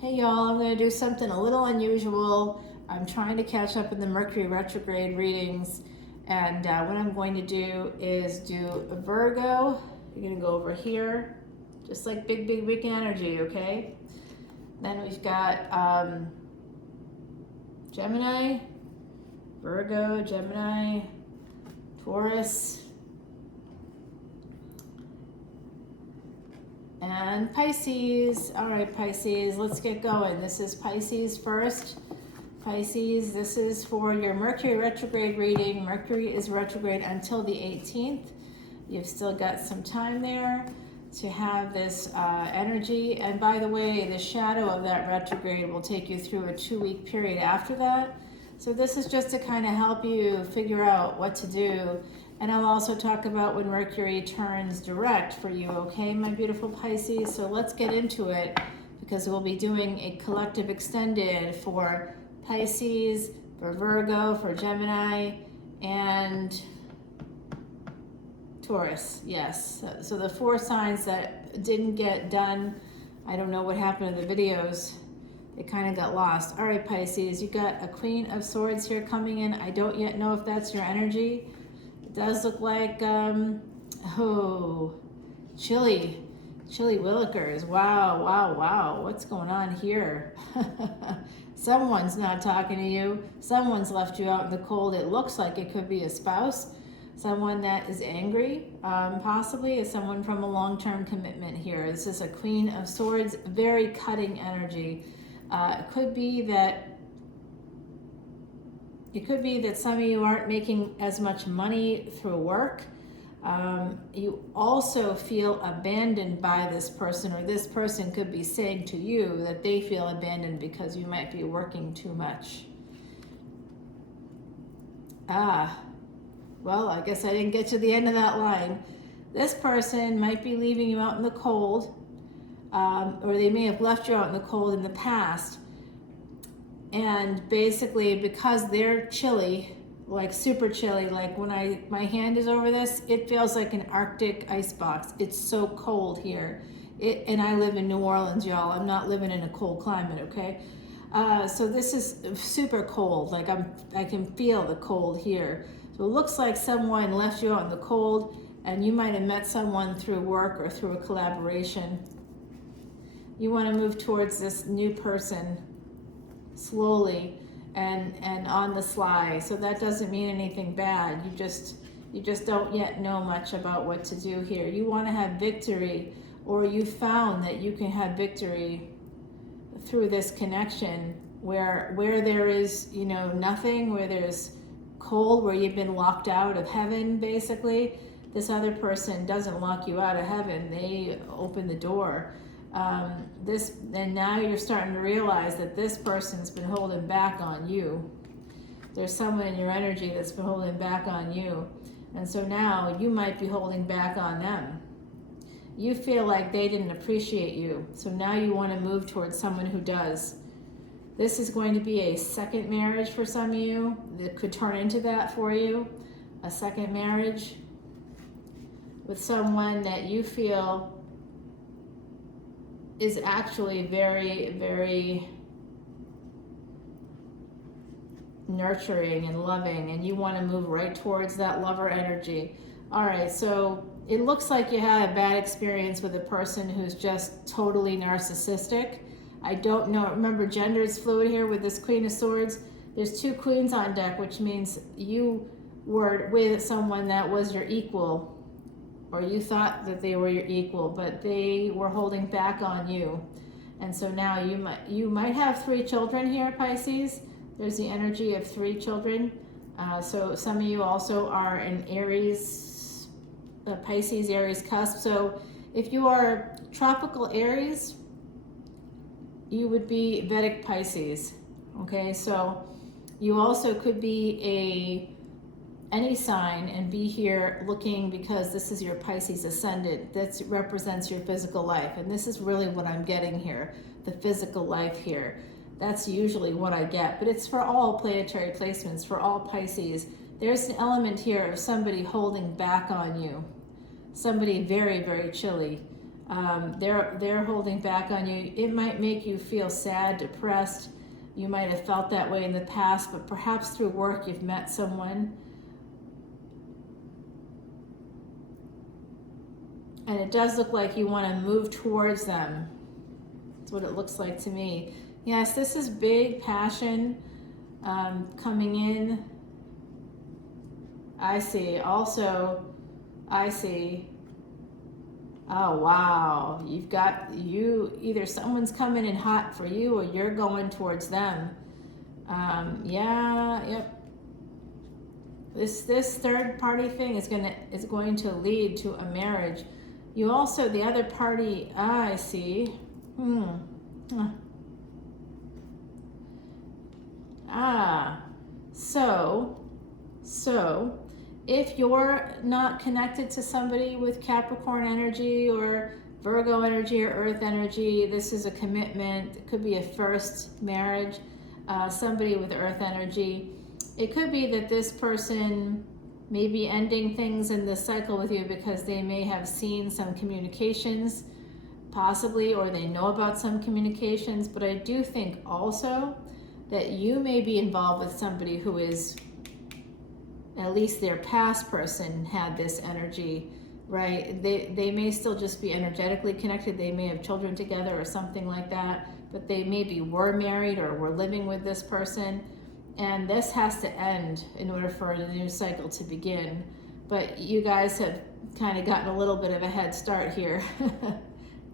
Hey y'all, I'm going to do something a little unusual. I'm trying to catch up in the Mercury retrograde readings, and what I'm going to do is do a Virgo. You're going to go over here, just like big energy, okay? Then we've got Gemini, Virgo, Gemini, Taurus, and Pisces. All right, Pisces, let's get going. This is Pisces first. Pisces, this is for your Mercury retrograde reading. Mercury is retrograde until the 18th. You've still got some time there to have this energy. And by the way, the shadow of that retrograde will take you through a 2-week period after that. So this is just to kind of help you figure out what to do. And I'll also talk about when Mercury turns direct for you, okay, my beautiful Pisces? So let's get into it, because we'll be doing a collective extended for Pisces, for Virgo, for Gemini, and Taurus, yes. So the 4 signs that didn't get done, I don't know what happened to the videos. They kind of got lost. All right, Pisces, you got a Queen of Swords here coming in. I don't yet know if that's your energy. It does look like, chilly willikers. Wow. What's going on here? Someone's not talking to you. Someone's left you out in the cold. It looks like it could be a spouse. Someone that is angry, possibly, is someone from a long-term commitment here. This is a Queen of Swords, very cutting energy. It could be that some of you aren't making as much money through work. You also feel abandoned by this person, or this person could be saying to you that they feel abandoned because you might be working too much. Well, I guess I didn't get to the end of that line. This person might be leaving you out in the cold, or they may have left you out in the cold in the past. And basically, because they're chilly, like super chilly, like when my hand is over this, it feels like an Arctic icebox. It's so cold here. And I live in New Orleans, y'all. I'm not living in a cold climate, okay? So this is super cold. Like I can feel the cold here. So it looks like someone left you out in the cold, and you might have met someone through work or through a collaboration. You want to move towards this new person slowly and on the sly. So that doesn't mean anything bad. You just don't yet know much about what to do here. You want to have victory, or you found that you can have victory through this connection where there is, nothing, where there's cold, where you've been locked out of heaven, basically. This other person doesn't lock you out of heaven. They open the door. And now you're starting to realize that this person's been holding back on you. There's someone in your energy that's been holding back on you. And so now you might be holding back on them. You feel like they didn't appreciate you. So now you want to move towards someone who does. This is going to be a second marriage for some of you. It could turn into that for you. A second marriage with someone that you feel is actually very, very nurturing and loving, and you want to move right towards that lover energy. All right, so it looks like you had a bad experience with a person who's just totally narcissistic. I don't know. Remember, gender is fluid here with this Queen of Swords. There's 2 queens on deck, which means you were with someone that was your equal, or you thought that they were your equal, but they were holding back on you. And so now you might have 3 children here, Pisces. There's the energy of 3 children. So some of you also are in Aries, Pisces, Aries cusp. So if you are tropical Aries, you would be Vedic Pisces. Okay, so you also could be any sign and be here looking, because this is your Pisces Ascendant. That represents your physical life. And this is really what I'm getting here, the physical life here. That's usually what I get, but it's for all planetary placements, for all Pisces. There's an element here of somebody holding back on you. Somebody very, very chilly. They're holding back on you. It might make you feel sad, depressed. You might have felt that way in the past, but perhaps through work you've met someone. And it does look like you want to move towards them. That's what it looks like to me. Yes, this is big passion coming in. I see. Also, I see. Oh, wow. Either someone's coming in hot for you or you're going towards them. Yep. This third party thing is going to lead to a marriage. You also, the other party, I see. So if you're not connected to somebody with Capricorn energy or Virgo energy or Earth energy, this is a commitment. It could be a first marriage. Somebody with Earth energy. It could be that this person may be ending things in this cycle with you because they may have seen some communications, possibly, or they know about some communications. But I do think also that you may be involved with somebody who is, at least their past person had this energy, right? They may still just be energetically connected. They may have children together or something like that, but they maybe were married or were living with this person. And this has to end in order for the new cycle to begin. But you guys have kind of gotten a little bit of a head start here,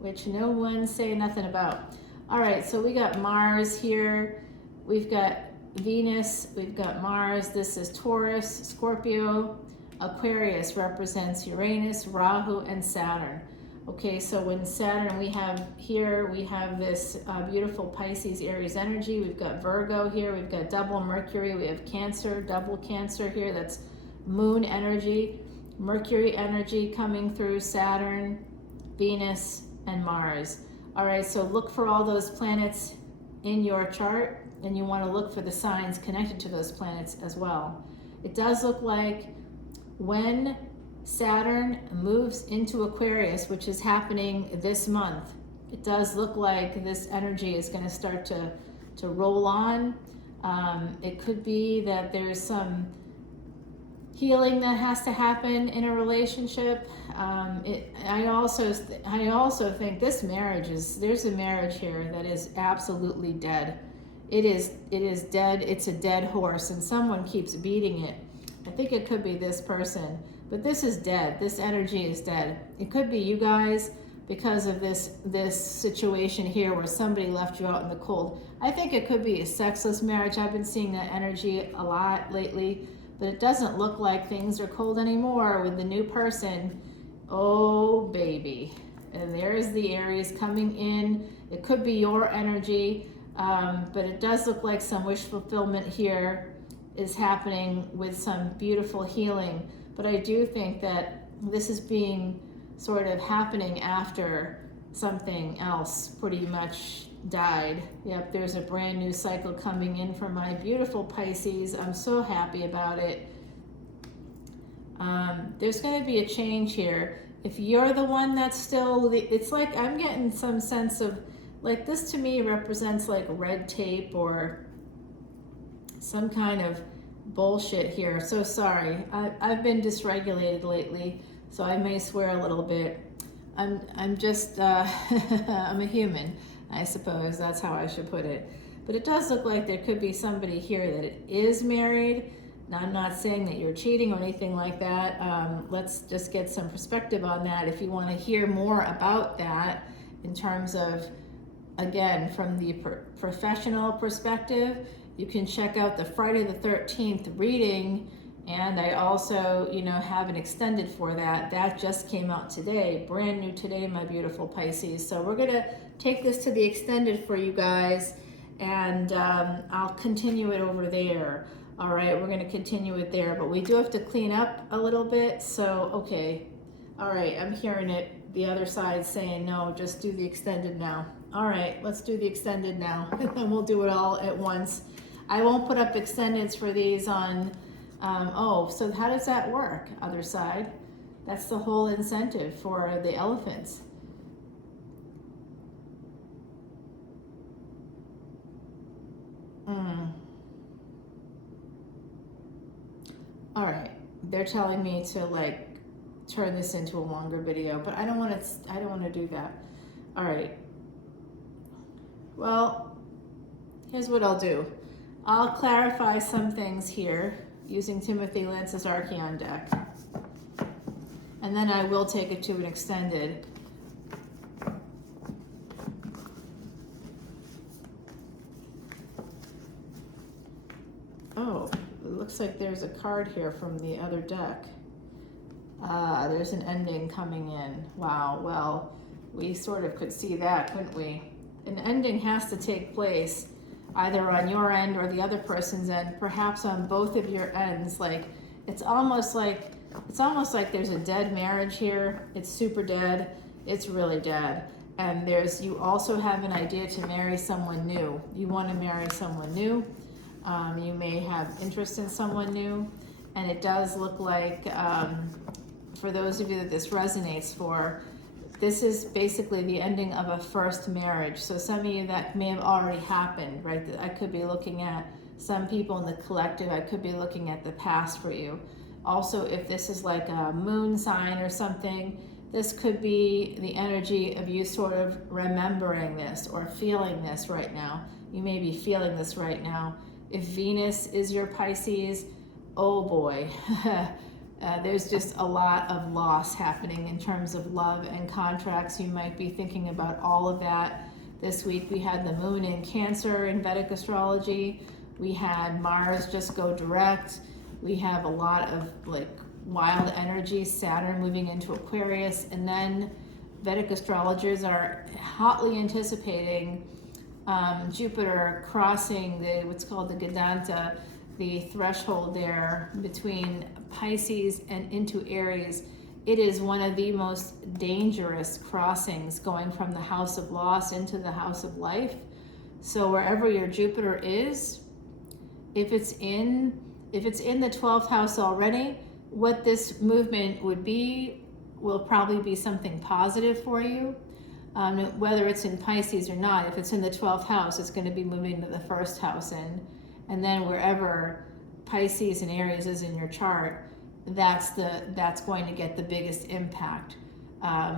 which no one say nothing about. All right, so we got Mars here. We've got Venus, we've got Mars. This is Taurus, Scorpio. Aquarius represents Uranus, Rahu, and Saturn. Okay, so when Saturn, we have this beautiful Pisces, Aries energy. We've got Virgo here. We've got double Mercury. We have Cancer, double Cancer here. That's Moon energy. Mercury energy coming through Saturn, Venus, and Mars. All right, so look for all those planets in your chart, and you want to look for the signs connected to those planets as well. It does look like when Saturn moves into Aquarius, which is happening this month, it does look like this energy is going to start to roll on. It could be that there's some healing that has to happen in a relationship. I also think this marriage there's a marriage here that is absolutely dead. It is dead. It's a dead horse, and someone keeps beating it. I think it could be this person. But this is dead. This energy is dead. It could be you guys because of this situation here where somebody left you out in the cold. I think it could be a sexless marriage. I've been seeing that energy a lot lately, but it doesn't look like things are cold anymore with the new person. Oh, baby. And there's the Aries coming in. It could be your energy, but it does look like some wish fulfillment here is happening with some beautiful healing. But I do think that this is being sort of happening after something else pretty much died. Yep, there's a brand new cycle coming in for my beautiful Pisces. I'm so happy about it. There's going to be a change here. If you're the one that's still, it's like I'm getting some sense of, like, this to me represents like red tape or some kind of bullshit here. So sorry. I've been dysregulated lately, so I may swear a little bit. I'm just I'm a human, I suppose. That's how I should put it. But it does look like there could be somebody here that is married. Now, I'm not saying that you're cheating or anything like that. Let's just get some perspective on that. If you want to hear more about that in terms of, again, from the professional perspective, you can check out the Friday the 13th reading, and I also, have an extended for that. That just came out today, brand new today, my beautiful Pisces. So we're gonna take this to the extended for you guys, and I'll continue it over there. All right, we're gonna continue it there, but we do have to clean up a little bit. So, okay, all right, I'm hearing it. The other side saying, no, just do the extended now. All right, let's do the extended now, and we'll do it all at once. I won't put up extendeds for these on, so how does that work, other side? That's the whole incentive for the elephants. they're telling me to like turn this into a longer video, but I don't want to do that. All right. Well, here's what I'll do. I'll clarify some things here using Timothy Lance's Archeon deck. And then I will take it to an extended. Oh, it looks like there's a card here from the other deck. There's an ending coming in. Wow, well, we sort of could see that, couldn't we? An ending has to take place either on your end or the other person's end, perhaps on both of your ends. Like, it's almost like there's a dead marriage here. It's super dead. It's really dead. And you also have an idea to marry someone new. You want to marry someone new. You may have interest in someone new. And it does look like, for those of you that this resonates for, this is basically the ending of a first marriage. So some of you, that may have already happened, right? I could be looking at some people in the collective. I could be looking at the past for you. Also, if this is like a moon sign or something, this could be the energy of you sort of remembering this or feeling this right now. You may be feeling this right now. If Venus is your Pisces, oh boy. There's just a lot of loss happening in terms of love and contracts. You might be thinking about all of that. This week we had the moon in Cancer in Vedic Astrology. We had Mars just go direct. We have a lot of like wild energy, Saturn moving into Aquarius, and then Vedic astrologers are hotly anticipating Jupiter crossing what's called the Gadanta, the threshold there between Pisces and into Aries. It is one of the most dangerous crossings, going from the house of loss into the house of life. So wherever your Jupiter is, if it's in the 12th house already, what this movement will probably be something positive for you. Whether it's in Pisces or not, if it's in the 12th house, it's going to be moving to the first house and then wherever Pisces and Aries is in your chart, that's going to get the biggest impact.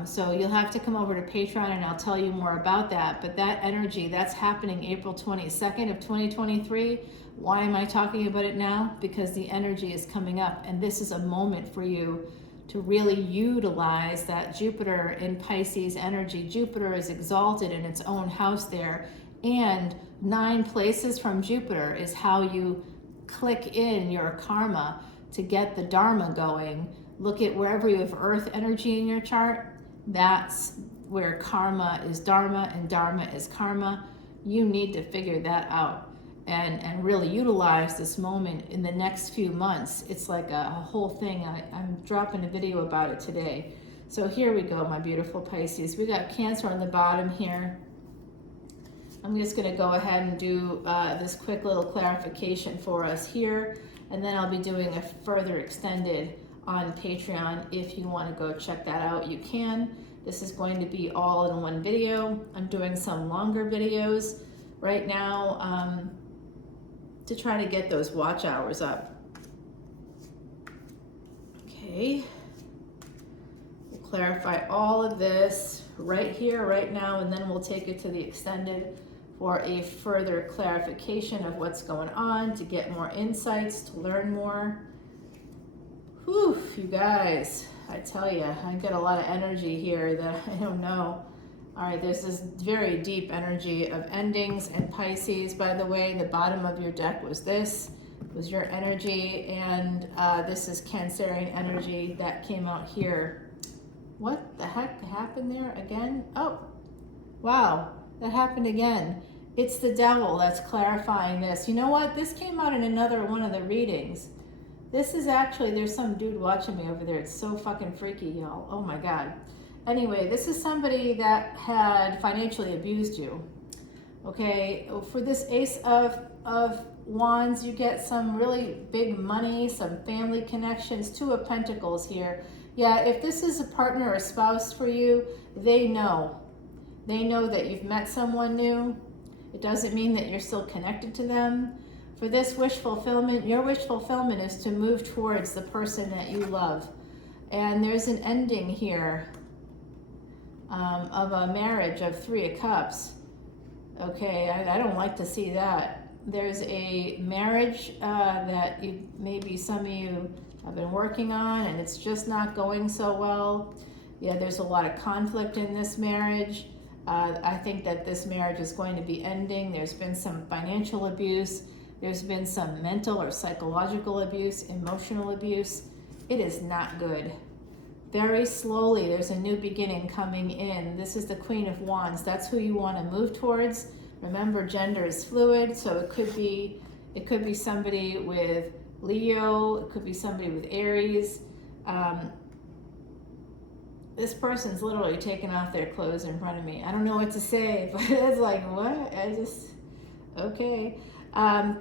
So you'll have to come over to Patreon and I'll tell you more about that. But that energy, that's happening April 22nd of 2023. Why am I talking about it now? Because the energy is coming up, and this is a moment for you to really utilize that Jupiter in Pisces energy. Jupiter is exalted in its own house there, and 9 places from Jupiter is how you click in your karma to get the Dharma going. Look at wherever you have Earth energy in your chart, that's where karma is Dharma and Dharma is karma. You need to figure that out and really utilize this moment in the next few months. It's like a whole thing. I'm dropping a video about it today. So here we go, my beautiful Pisces. We got Cancer on the bottom here. I'm just going to go ahead and do this quick little clarification for us here, and then I'll be doing a further extended on Patreon. If you want to go check that out, you can. This is going to be all in one video. I'm doing some longer videos right now to try to get those watch hours up. Okay. We'll clarify all of this right here, right now, and then we'll take it to the extended for a further clarification of what's going on, to get more insights, to learn more. Whew, you guys, I tell you, I get a lot of energy here that I don't know. All right, there's this very deep energy of endings and Pisces. By the way, the bottom of your deck was your energy, and this is Cancerian energy that came out here. What the heck happened there again? Oh, wow, that happened again. It's the devil that's clarifying this. You know what? This came out in another one of the readings. This is actually, there's some dude watching me over there. It's so fucking freaky, y'all. Oh my God. Anyway, this is somebody that had financially abused you. Okay, for this Ace of Wands, you get some really big money, some family connections, 2 of Pentacles here. Yeah, if this is a partner or spouse for you, they know. They know that you've met someone new. It doesn't mean that you're still connected to them, For this wish fulfillment, your wish fulfillment is to move towards the person that you love. And there's an ending here of a marriage of 3 of Cups. Okay, I don't like to see that. There's a marriage that maybe some of you have been working on, and it's just not going so well. Yeah, there's a lot of conflict in this marriage. I think that this marriage is going to be ending. There's been some financial abuse. There's been some mental or psychological abuse, emotional abuse. It is not good. Very slowly, there's a new beginning coming in. This is the Queen of Wands. That's who you want to move towards. Remember, gender is fluid, so it could be somebody with Leo. It could be somebody with Aries. This person's literally taking off their clothes in front of me. I don't know what to say, but it's like, what? Okay.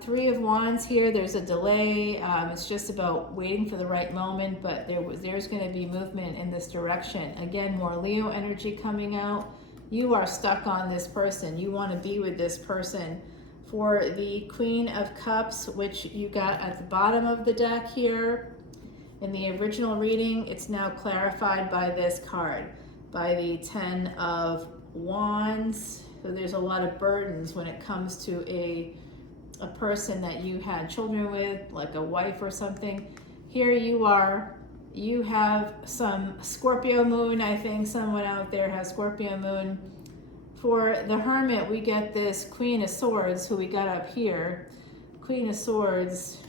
3 of Wands here, there's a delay. It's just about waiting for the right moment, but there's going to be movement in this direction. Again, more Leo energy coming out. You are stuck on this person. You want to be with this person. For the Queen of Cups, which you got at the bottom of the deck here, in the original reading, it's now clarified by this card, by the 10 of Wands. So there's a lot of burdens when it comes to a person that you had children with, like a wife or something. Here you are, you have some Scorpio moon. I think someone out there has Scorpio moon. For the Hermit, we get this Queen of Swords, who we got up here. Queen of Swords.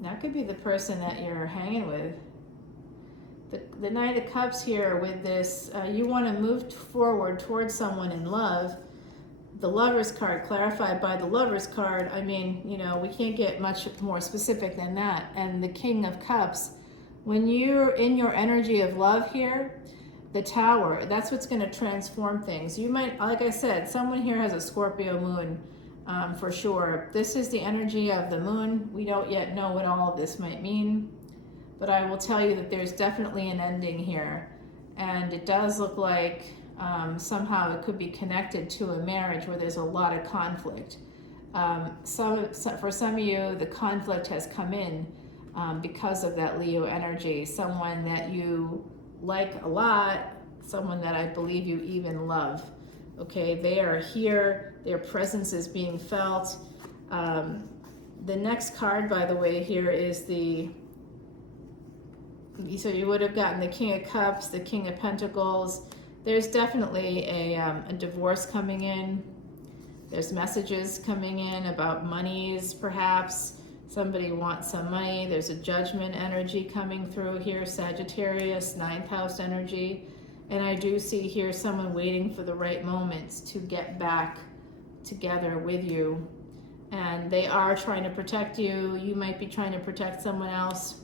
That could be the person that you're hanging with. The Knight of Cups here with this, you want to move forward towards someone in love. The Lover's card, clarified by the Lover's card. I mean, you know, we can't get much more specific than that. And the King of Cups, when you're in your energy of love here, the Tower, that's what's going to transform things. You might, like I said, someone here has a Scorpio moon. For sure. This is the energy of the moon. We don't yet know what all of this might mean, but I will tell you that there's definitely an ending here, and it does look like somehow it could be connected to a marriage where there's a lot of conflict. For some of you, the conflict has come in because of that Leo energy. Someone that you like a lot, someone that I believe you even love. Okay, they are here, their presence is being felt. The next card, by the way, here is so you would have gotten the King of Cups, the King of Pentacles. There's definitely a divorce coming in. There's messages coming in about monies, perhaps. Somebody wants some money. There's a Judgment energy coming through here, Sagittarius, 9th house energy. And I do see here someone waiting for the right moments to get back together with you. And they are trying to protect you. You might be trying to protect someone else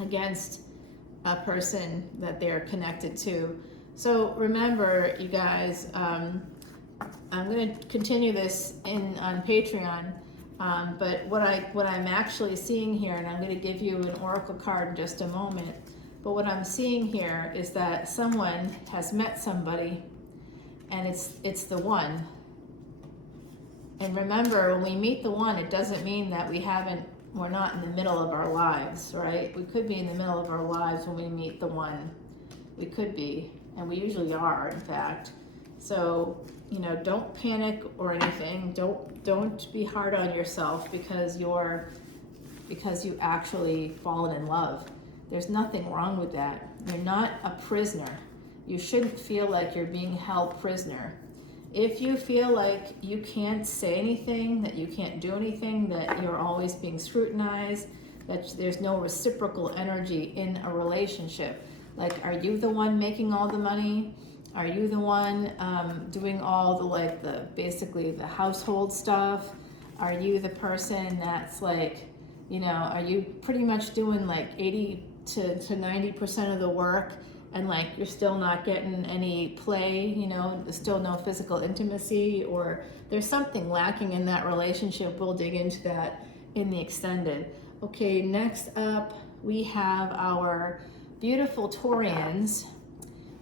against a person that they're connected to. So remember, you guys, I'm going to continue this on Patreon. But what I'm actually seeing here, and I'm going to give you an oracle card in just a moment. But what I'm seeing here is that someone has met somebody, and it's the one. And remember, when we meet the one, it doesn't mean that we're not in the middle of our lives, right? We could be in the middle of our lives when we meet the one. We could be, and we usually are, in fact. So, you know, don't panic or anything. Don't be hard on yourself because you actually fallen in love. There's nothing wrong with that. You're not a prisoner. You shouldn't feel like you're being held prisoner. If you feel like you can't say anything, that you can't do anything, that you're always being scrutinized, that there's no reciprocal energy in a relationship, like, are you the one making all the money? Are you the one doing all basically the household stuff? Are you the person that's like, you know, are you pretty much doing like 80 to 90% of the work, and like you're still not getting any play, you know, there's still no physical intimacy, or there's something lacking in that relationship? We'll dig into that in the extended. Okay, next up we have our beautiful Taurians.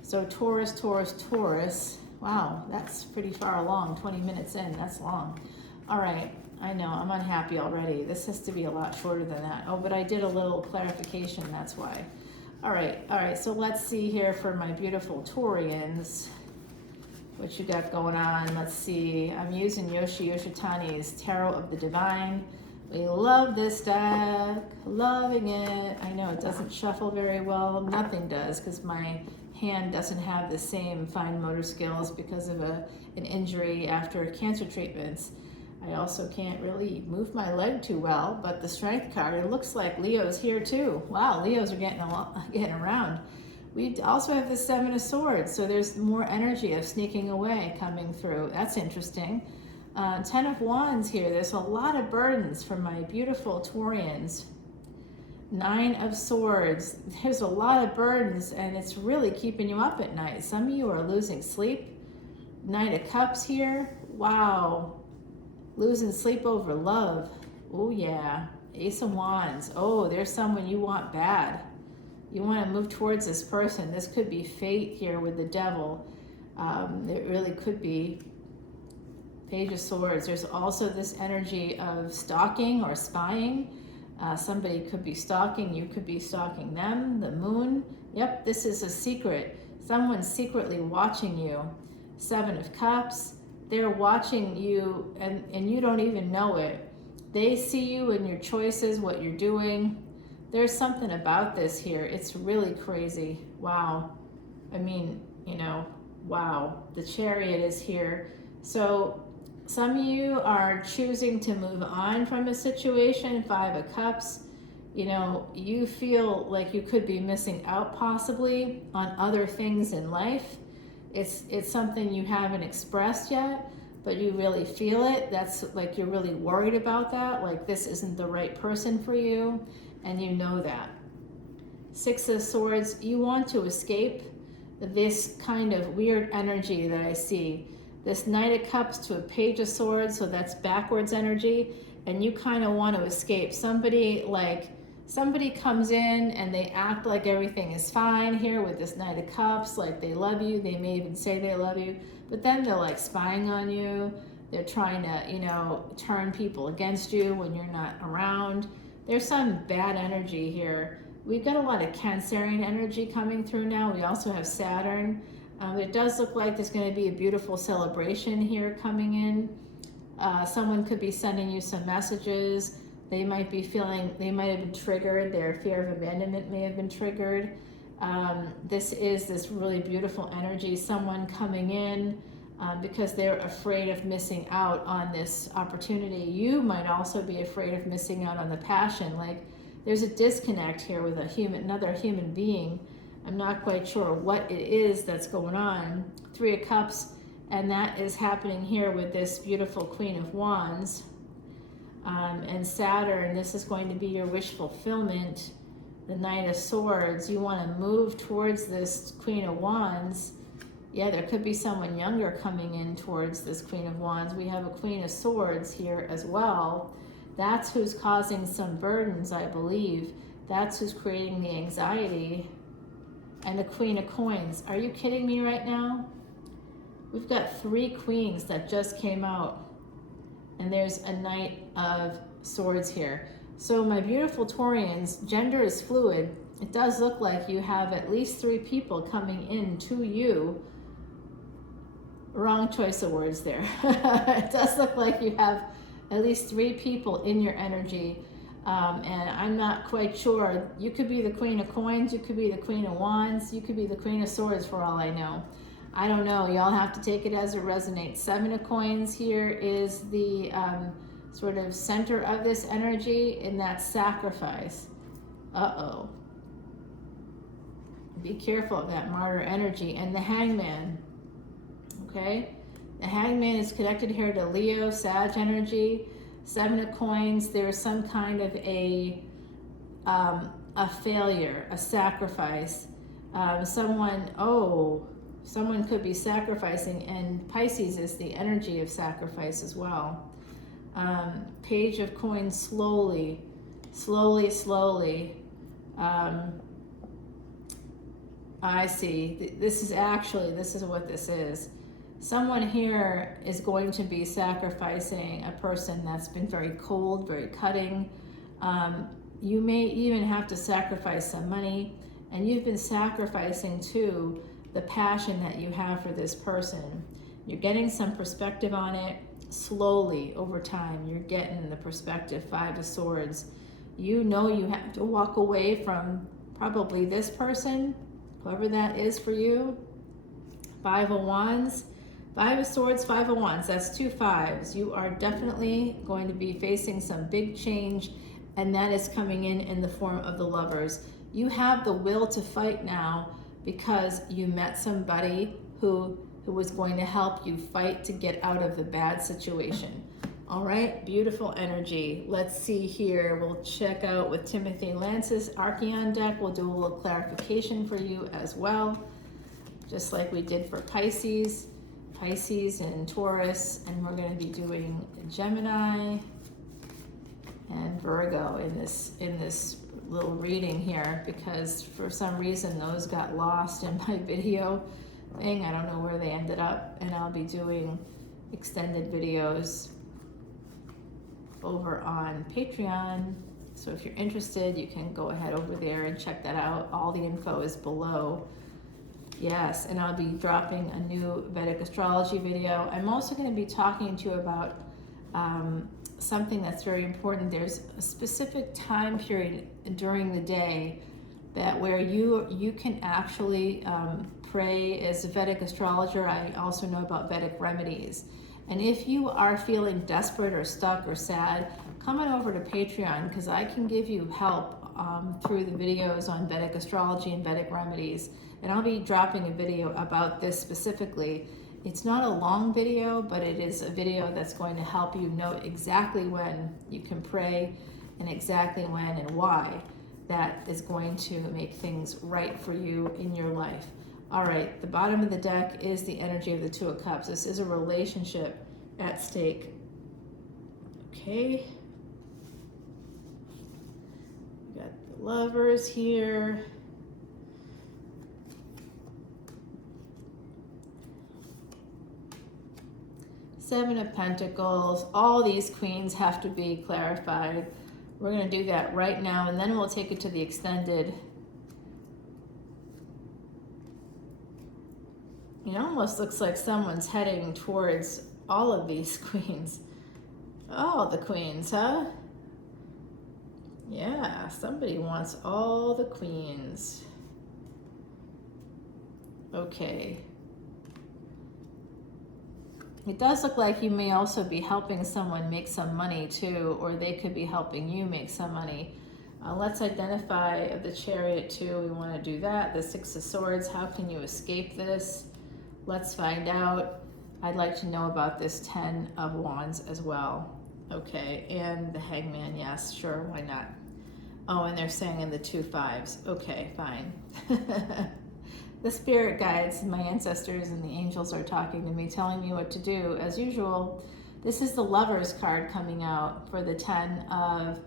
So Taurus, Taurus, Taurus. Wow, that's pretty far along, 20 minutes in, that's long. All right, I know, I'm unhappy already. This has to be a lot shorter than that. Oh, but I did a little clarification, that's why. All right, so let's see here for my beautiful Taurians, what you got going on. Let's see, I'm using Yoshi Yoshitani's Tarot of the Divine. We love this deck, loving it. I know it doesn't shuffle very well, nothing does, because my hand doesn't have the same fine motor skills because of an injury after cancer treatments. I also can't really move my leg too well, but the Strength card, it looks like Leo's here too. Wow, Leos are getting around. We also have the Seven of Swords, so there's more energy of sneaking away coming through. That's interesting. Ten of Wands here. There's a lot of burdens for my beautiful Taurians. Nine of Swords. There's a lot of burdens, and it's really keeping you up at night. Some of you are losing sleep. Knight of Cups here. Wow. Losing sleep over love. Oh, yeah. Ace of Wands. Oh, there's someone you want bad. You want to move towards this person. This could be fate here with the Devil. It really could be. Page of Swords. There's also this energy of stalking or spying. Somebody could be stalking. You could be stalking them. The Moon. Yep, this is a secret. Someone's secretly watching you. Seven of Cups. They're watching you and you don't even know it. They see you and your choices, what you're doing. There's something about this here. It's really crazy. Wow. I mean, wow. The Chariot is here. So some of you are choosing to move on from a situation. Five of Cups. You feel like you could be missing out possibly on other things in life. It's something you haven't expressed yet, but you really feel it. That's like you're really worried about that, like this isn't the right person for you, and you know that. Six of Swords, you want to escape this kind of weird energy that I see. This Knight of Cups to a Page of Swords, so that's backwards energy, and you kind of want to escape. Somebody comes in and they act like everything is fine here with this Knight of Cups, like they love you, they may even say they love you, but then they're like spying on you, they're trying to, turn people against you when you're not around. There's some bad energy here. We've got a lot of Cancerian energy coming through now. We also have Saturn. It does look like there's going to be a beautiful celebration here coming in. Someone could be sending you some messages. They might have been triggered. Their fear of abandonment may have been triggered. This is this really beautiful energy. Someone coming in because they're afraid of missing out on this opportunity. You might also be afraid of missing out on the passion. Like there's a disconnect here with another human being. I'm not quite sure what it is that's going on. Three of Cups, and that is happening here with this beautiful Queen of Wands. And Saturn, this is going to be your wish fulfillment. The Knight of Swords, you want to move towards this Queen of Wands. Yeah, there could be someone younger coming in towards this Queen of Wands. We have a Queen of Swords here as well. That's who's causing some burdens, I believe. That's who's creating the anxiety. And the Queen of Coins. Are you kidding me right now? We've got three queens that just came out. And there's a Knight of Swords here. So my beautiful Taurians, gender is fluid. It does look like you have at least three people coming in to you. Wrong choice of words there. It does look like you have at least three people in your energy. And I'm not quite sure. You could be the Queen of Coins. You could be the Queen of Wands. You could be the Queen of Swords for all I know. I don't know. Y'all have to take it as it resonates. Seven of Coins here is the sort of center of this energy, and that's sacrifice. Uh-oh. Be careful of that martyr energy. And the Hangman. Okay? The Hangman is connected here to Leo, Sag energy. Seven of Coins, there's some kind of a failure, a sacrifice. Someone could be sacrificing, and Pisces is the energy of sacrifice as well. Page of Coins, slowly. I see. This is what this is. Someone here is going to be sacrificing a person that's been very cold, very cutting. You may even have to sacrifice some money, and you've been sacrificing too the passion that you have for this person. You're getting some perspective on it slowly over time. You're getting the perspective. 5 of Swords. You know you have to walk away from probably this person, whoever that is for you. 5 of Wands. 5 of Swords, 5 of Wands. That's 2 5s. You are definitely going to be facing some big change, and that is coming in the form of the Lovers. You have the will to fight now because you met somebody who was going to help you fight to get out of the bad situation. All right, beautiful energy. Let's see here. We'll check out with Timothy Lance's Archeon deck. We'll do a little clarification for you as well, just like we did for Pisces and Taurus, and we're going to be doing Gemini and Virgo in this little reading here, because for some reason those got lost in my video thing. I don't know where they ended up, and I'll be doing extended videos over on Patreon. So if you're interested, you can go ahead over there and check that out. All the info is below. Yes, and I'll be dropping a new Vedic Astrology video. I'm also going to be talking to you about something that's very important. There's a specific time period during the day that where you can actually pray as a Vedic astrologer. I also know about Vedic remedies. And if you are feeling desperate or stuck or sad, come on over to Patreon, because I can give you help through the videos on Vedic astrology and Vedic remedies. And I'll be dropping a video about this specifically. It's not a long video, but it is a video that's going to help you know exactly when you can pray and exactly when and why that is going to make things right for you in your life. All right, the bottom of the deck is the energy of the 2 of Cups. This is a relationship at stake. Okay. We got the Lovers here. Seven of Pentacles. All these queens have to be clarified. We're going to do that right now, and then we'll take it to the extended. It almost looks like someone's heading towards all of these queens. All the queens, huh? Yeah, somebody wants all the queens. Okay. It does look like you may also be helping someone make some money too, or they could be helping you make some money. Let's identify the Chariot too. We want to do that. The 6 of Swords. How can you escape this? Let's find out. I'd like to know about this 10 of Wands as well. Okay, and the Hangman. Yes, sure, why not? Oh, and they're saying in the 2 5s. Okay, fine. The spirit guides, my ancestors and the angels are talking to me, telling me what to do. As usual, this is the Lovers card coming out for the 10 of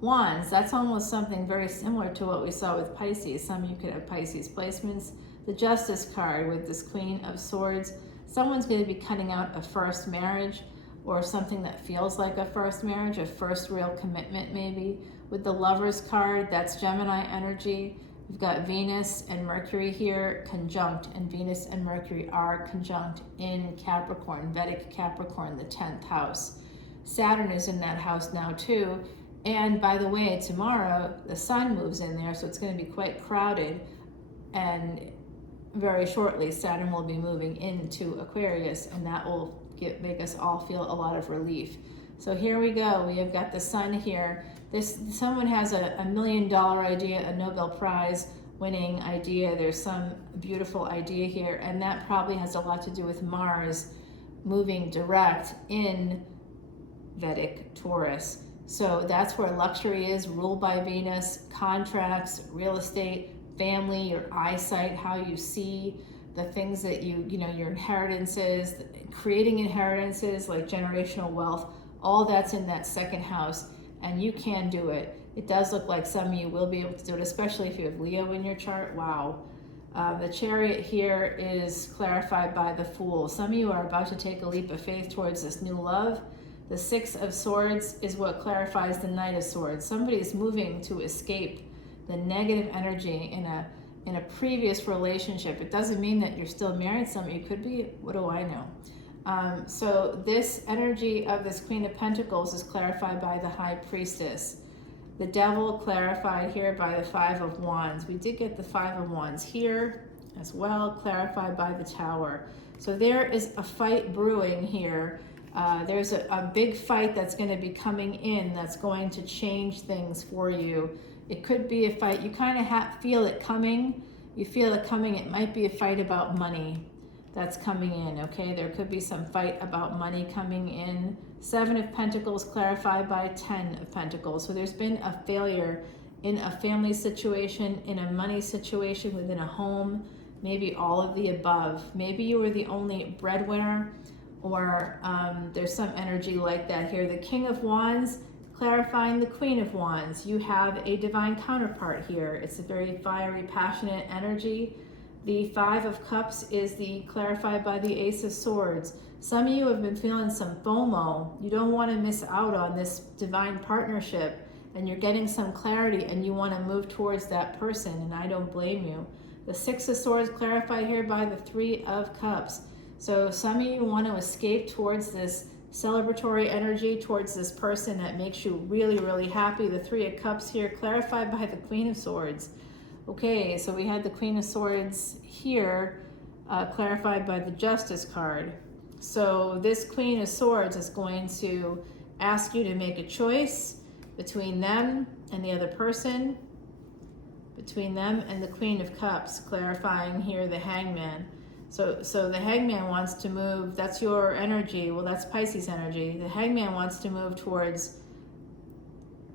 Wands. That's almost something very similar to what we saw with Pisces. Some of you could have Pisces placements. The Justice card with this Queen of Swords. Someone's going to be cutting out a first marriage, or something that feels like a first marriage, a first real commitment maybe. With the Lovers card, that's Gemini energy. We've got Venus and Mercury here conjunct, and Venus and Mercury are conjunct in Capricorn, Vedic Capricorn, the 10th house. Saturn is in that house now too. And by the way, tomorrow the Sun moves in there, so it's going to be quite crowded. And very shortly, Saturn will be moving into Aquarius, and that will make us all feel a lot of relief. So here we go. We have got the Sun here. Someone has a $1 million idea, a Nobel Prize winning idea. There's some beautiful idea here, and that probably has a lot to do with Mars moving direct in Vedic Taurus. So that's where luxury is, ruled by Venus, contracts, real estate, family, your eyesight, how you see the things that your inheritances, creating inheritances like generational wealth, all that's in that 2nd house. And you can do it. It does look like some of you will be able to do it, especially if you have Leo in your chart. Wow. The Chariot here is clarified by the Fool. Some of you are about to take a leap of faith towards this new love. The Six of Swords is what clarifies the Knight of Swords. Somebody is moving to escape the negative energy in a previous relationship. It doesn't mean that you're still married. Some of you could be. What do I know? So this energy of this Queen of Pentacles is clarified by the High Priestess. The Devil clarified here by the Five of Wands. We did get the Five of Wands here as well, clarified by the Tower. So there is a fight brewing here. There's a big fight that's going to be coming in that's going to change things for you. It could be a fight. You kind of feel it coming. You feel it coming. It might be a fight about money that's coming in, okay? There could be some fight about money coming in. Seven of Pentacles clarified by 10 of Pentacles. So there's been a failure in a family situation, in a money situation, within a home, maybe all of the above. Maybe you were the only breadwinner, or there's some energy like that here. The King of Wands clarifying the Queen of Wands. You have a divine counterpart here. It's a very fiery, passionate energy. The Five of Cups is clarified by the Ace of Swords. Some of you have been feeling some FOMO. You don't want to miss out on this divine partnership, and you're getting some clarity and you want to move towards that person, and I don't blame you. The Six of Swords clarified here by the Three of Cups. So some of you want to escape towards this celebratory energy, towards this person that makes you really, really happy. The Three of Cups here clarified by the Queen of Swords. Okay, so we had the Queen of Swords here, clarified by the Justice card. So this Queen of Swords is going to ask you to make a choice between them and the other person, between them and the Queen of Cups, clarifying here the Hangman. So the Hangman wants to move, that's your energy, well that's Pisces energy. The Hangman wants to move towards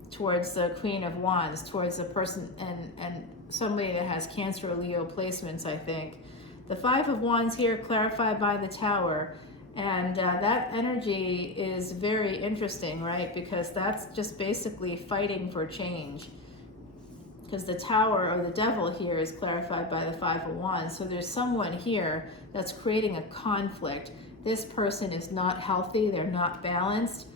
the Queen of Wands, towards the person and somebody that has Cancer or Leo placements, I think. The Five of Wands here clarified by the Tower, and that energy is very interesting, right? Because that's just basically fighting for change. Because the Tower or the Devil here is clarified by the Five of Wands. So there's someone here that's creating a conflict. This person is not healthy, they're not balanced.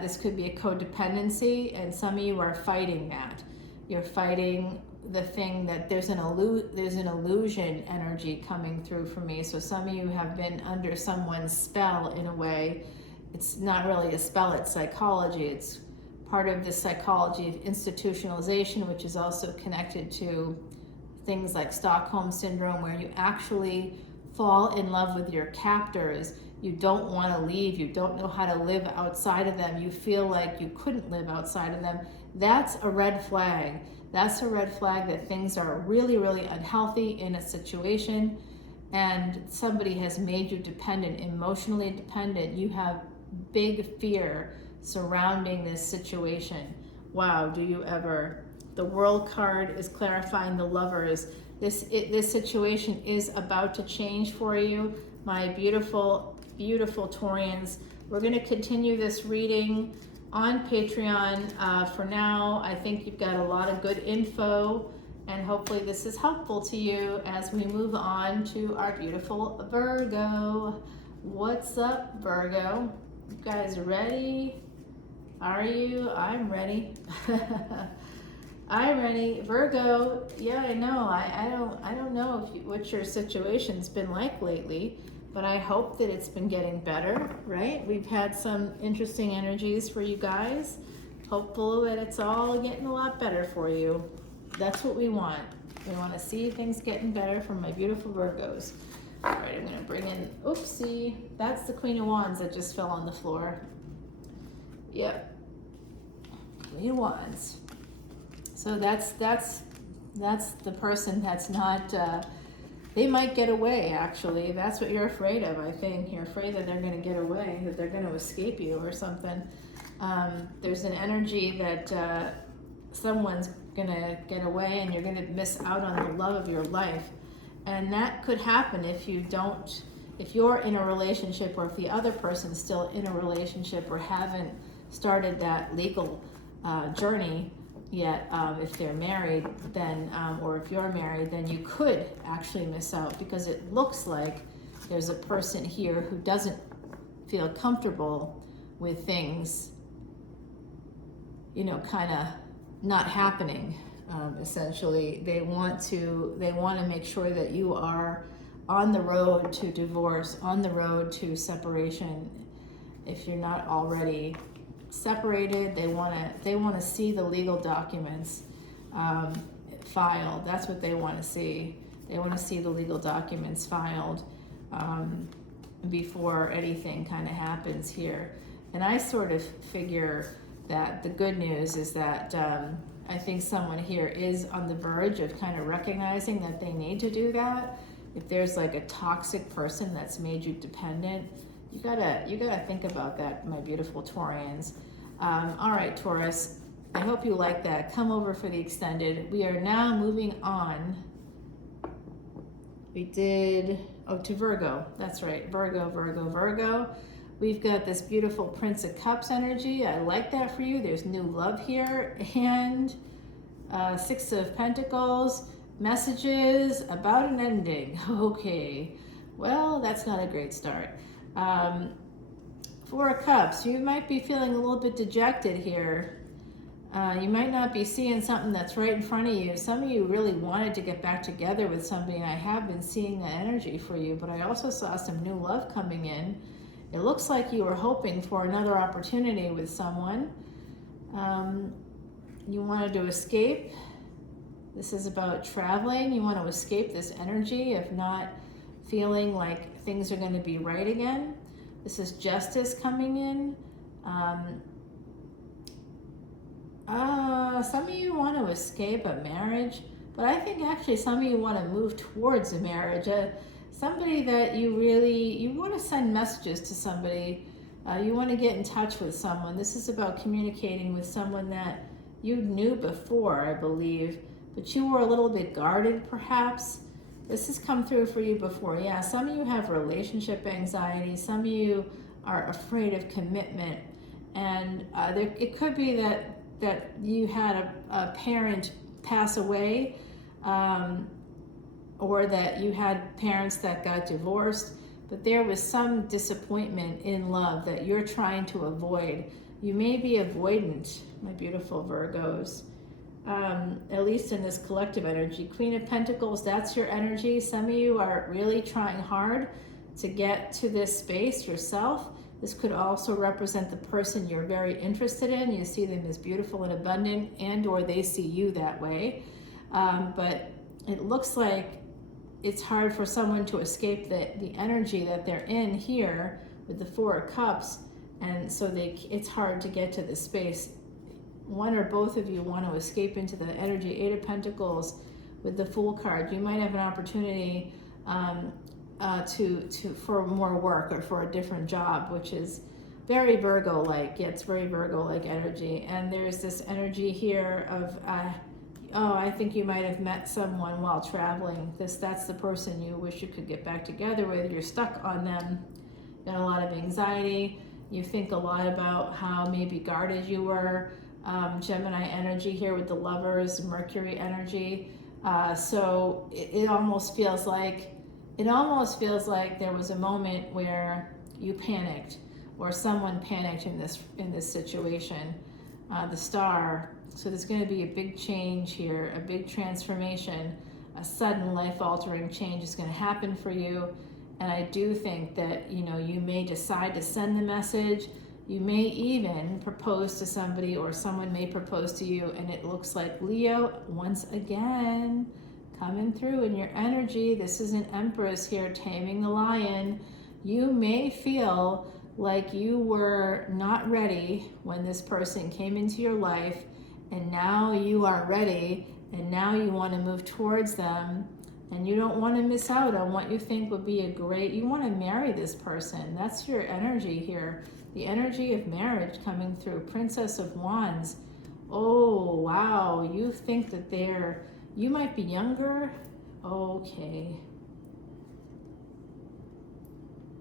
This could be a codependency, and some of you are fighting that. You're fighting the thing that there's an illusion energy coming through for me. So some of you have been under someone's spell in a way. It's not really a spell, it's psychology. It's part of the psychology of institutionalization, which is also connected to things like Stockholm Syndrome, where you actually fall in love with your captors. You don't want to leave. You don't know how to live outside of them. You feel like you couldn't live outside of them. That's a red flag. That's a red flag that things are really, really unhealthy in a situation, and somebody has made you dependent, emotionally dependent. You have big fear surrounding this situation. Wow, do you ever? The World card is clarifying the Lovers. This situation is about to change for you, my beautiful, beautiful Taurians. We're going to continue this reading on Patreon. For now, I think you've got a lot of good info, and hopefully this is helpful to you as we move on to our beautiful Virgo. What's up, Virgo? You guys ready? Are you? I'm ready. I'm ready. Virgo, yeah, I know. I don't know what your situation's been like lately, but I hope that it's been getting better, right? We've had some interesting energies for you guys. Hopeful that it's all getting a lot better for you. That's what we want. We want to see things getting better for my beautiful Virgos. All right, I'm going to bring in, oopsie, that's the Queen of Wands that just fell on the floor. Yep, Queen of Wands. So that's the person that's not, they might get away, actually. That's what you're afraid of, I think. You're afraid that they're going to get away, that they're going to escape you or something. There's an energy that someone's going to get away and you're going to miss out on the love of your life. And that could happen if you're in a relationship, or if the other person's still in a relationship or haven't started that legal journey. yet. If they're married, then, or if you're married, then you could actually miss out, because it looks like there's a person here who doesn't feel comfortable with things, you know, kind of not happening. Essentially, they want to make sure that you are on the road to divorce, on the road to separation. If you're not already separated, they want to see the legal documents filed. That's what they want to see. They want to see the legal documents filed before anything kind of happens here. And I sort of figure that the good news is that I think someone here is on the verge of kind of recognizing that they need to do that. If there's like a toxic person that's made you dependent, you gotta think about that, my beautiful Taurians. All right, Taurus, I hope you like that. Come over for the extended. We are now moving on. We did, to Virgo. That's right, Virgo, Virgo, Virgo. We've got this beautiful Prince of Cups energy. I like that for you. There's new love here. And Six of Pentacles, messages about an ending. Okay, well, that's not a great start. Four of Cups, you might be feeling a little bit dejected here. You might not be seeing something that's right in front of you. Some of you really wanted to get back together with somebody, and I have been seeing that energy for you, but I also saw some new love coming in. It looks like you were hoping for another opportunity with someone. You wanted to escape. This is about traveling. You want to escape this energy of not feeling like things are going to be right again. This is justice coming in. Some of you want to escape a marriage, but I think actually some of you want to move towards a marriage. Somebody that you want to send messages to somebody. You want to get in touch with someone. This is about communicating with someone that you knew before, I believe, but you were a little bit guarded perhaps. This has come through for you before. Yeah, some of you have relationship anxiety. Some of you are afraid of commitment. And it could be that you had a parent pass away, or that you had parents that got divorced, but there was some disappointment in love that you're trying to avoid. You may be avoidant, my beautiful Virgos, at least in this collective energy. Queen of Pentacles, that's your energy. Some of you are really trying hard to get to this space yourself. This could also represent the person you're very interested in. You see them as beautiful and abundant, and or they see you that way. But it looks like it's hard for someone to escape the energy that they're in here with the Four of Cups, and so it's hard to get to the space. One or both of you want to escape into the energy. Eight of Pentacles with the Fool card. You might have an opportunity for more work or for a different job, which is very Virgo-like. Yeah, it's very Virgo-like energy. And there's this energy here of I think you might have met someone while traveling. That's the person you wish you could get back together with. You're stuck on them. You got a lot of anxiety. You think a lot about how maybe guarded you were. Gemini energy here with the Lovers, Mercury energy. So it almost feels like there was a moment where you panicked, or someone panicked in this situation. The Star. So there's going to be a big change here, a big transformation, a sudden life-altering change is going to happen for you. And I do think that, you may decide to send the message. You may even propose to somebody, or someone may propose to you, and it looks like Leo, once again, coming through in your energy. This is an Empress here, taming the lion. You may feel like you were not ready when this person came into your life, and now you are ready, and now you want to move towards them, and you don't want to miss out on what you think would be you want to marry this person. That's your energy here. The energy of marriage coming through. Princess of Wands. Oh, wow. You think that you might be younger? Okay.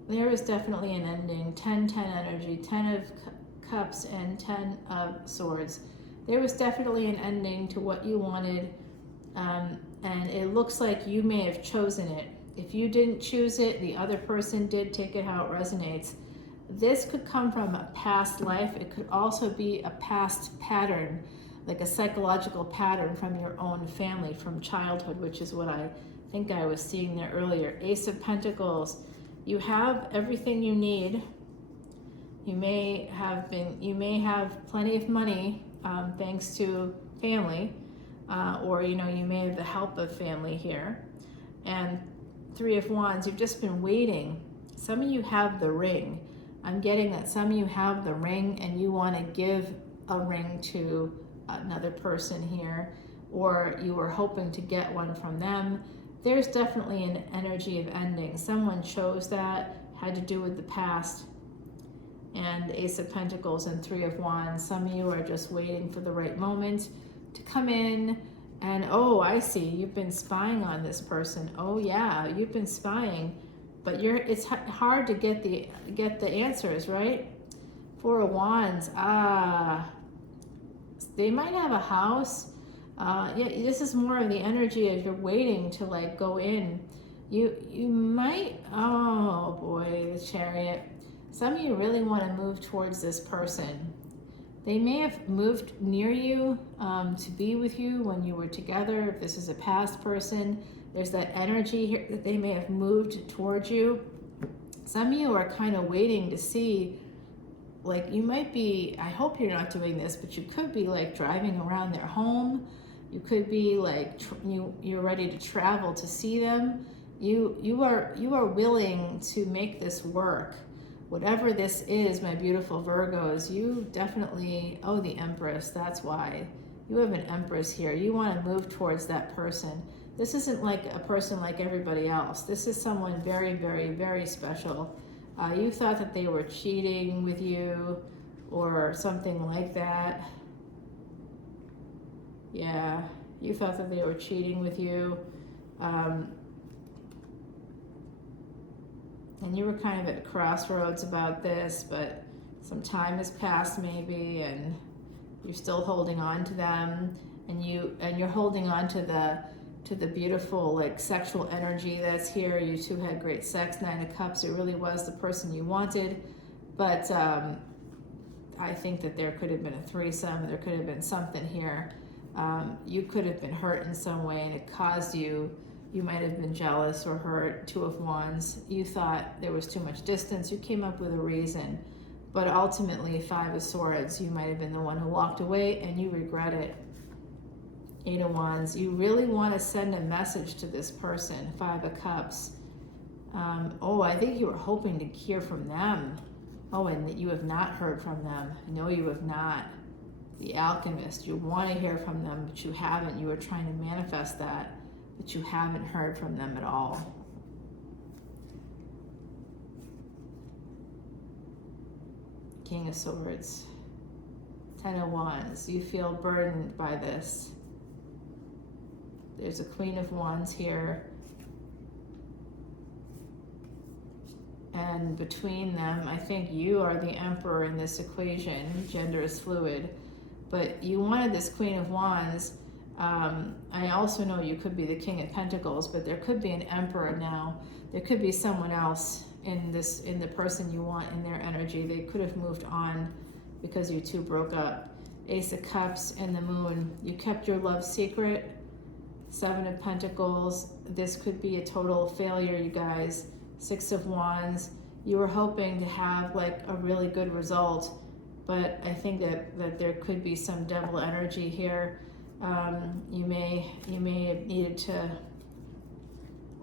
There is definitely an ending. 10-10 energy. 10 of Cups and 10 of Swords. There was definitely an ending to what you wanted, and it looks like you may have chosen it. If you didn't choose it, the other person did. Take it how it resonates. This could come from a past life. It could also be a past pattern, like a psychological pattern from your own family, from childhood, which is what I think I was seeing there earlier. Ace of Pentacles. You have everything you need. You may have plenty of money, thanks to family, or you may have the help of family here. And Three of Wands, you've just been waiting. Some of you have the ring. I'm getting that some of you have the ring and you want to give a ring to another person here, or you were hoping to get one from them. There's definitely an energy of ending. Someone chose that, had to do with the past. And Ace of Pentacles and Three of Wands. Some of you are just waiting for the right moment to come in. And oh, I see, you've been spying on this person. Oh yeah, you've been spying, but it's hard to get the answers, right? Four of Wands. They might have a house. Yeah, this is more of the energy as you're waiting to like go in. You might, oh boy, the Chariot. Some of you really want to move towards this person. They may have moved near you to be with you when you were together. If this is a past person, there's that energy here that they may have moved towards you. Some of you are kind of waiting to see, like you might be, I hope you're not doing this, but you could be like driving around their home. You could be like, you're ready to travel to see them. You are willing to make this work. Whatever this is, my beautiful Virgos, you definitely, oh, the Empress, that's why. You have an Empress here. You want to move towards that person. This isn't like a person like everybody else. This is someone very, very, very special. You thought that they were cheating with you or something like that. Yeah, you thought that they were cheating with you. And you were kind of at a crossroads about this, but some time has passed maybe, and you're still holding on to them, and you're holding on to the beautiful like sexual energy that's here. You two had great sex, Nine of Cups. It really was the person you wanted, but I think that there could have been a threesome. There could have been something here. You could have been hurt in some way, and it caused you. You might have been jealous or hurt. Two of Wands. You thought there was too much distance. You came up with a reason. But ultimately, Five of Swords, you might have been the one who walked away and you regret it. Eight of Wands. You really want to send a message to this person. Five of Cups. Oh, I think you were hoping to hear from them. Oh, and that you have not heard from them. No, you have not. The Alchemist. You want to hear from them, but you haven't. You were trying to manifest that. But you haven't heard from them at all. King of Swords. Ten of Wands. You feel burdened by this. There's a Queen of Wands here. And between them, I think you are the Emperor in this equation. Gender is fluid. But you wanted this Queen of Wands. I also know you could be the King of Pentacles, but there could be an Emperor now. There could be someone else in the person you want, in their energy. They could have moved on because you two broke up. Ace of Cups and the Moon. You kept your love secret. Seven of Pentacles. This could be a total failure, you guys. Six of Wands. You were hoping to have like a really good result, but I think that there could be some devil energy here. You may have needed to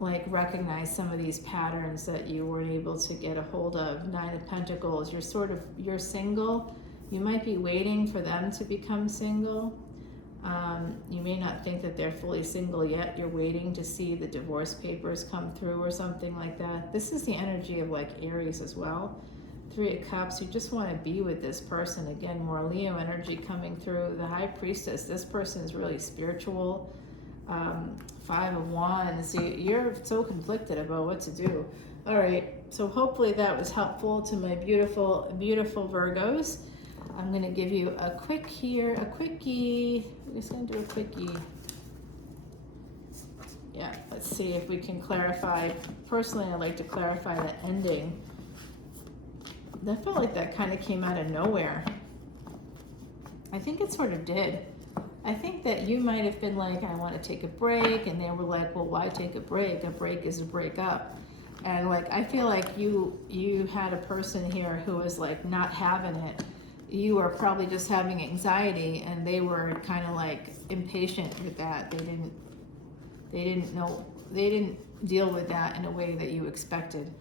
like recognize some of these patterns that you weren't able to get a hold of. Nine of Pentacles. You're single. You might be waiting for them to become single. You may not think that they're fully single yet. You're waiting to see the divorce papers come through or something like that. This is the energy of like Aries as well. Three of Cups. You just want to be with this person. Again, more Leo energy coming through. The High Priestess. This person is really spiritual. Five of Wands. You're so conflicted about what to do. All right. So hopefully that was helpful to my beautiful, beautiful Virgos. I'm going to give you a quickie. We're just going to do a quickie. Yeah, let's see if we can clarify. Personally, I like to clarify the ending. That felt like that kind of came out of nowhere. I think it sort of did. I think that you might have been like, I want to take a break, and they were like, well, why take a break? A break is a breakup. And like, I feel like you had a person here who was like not having it. You were probably just having anxiety, and they were kind of like impatient with that. They didn't deal with that in a way that you expected.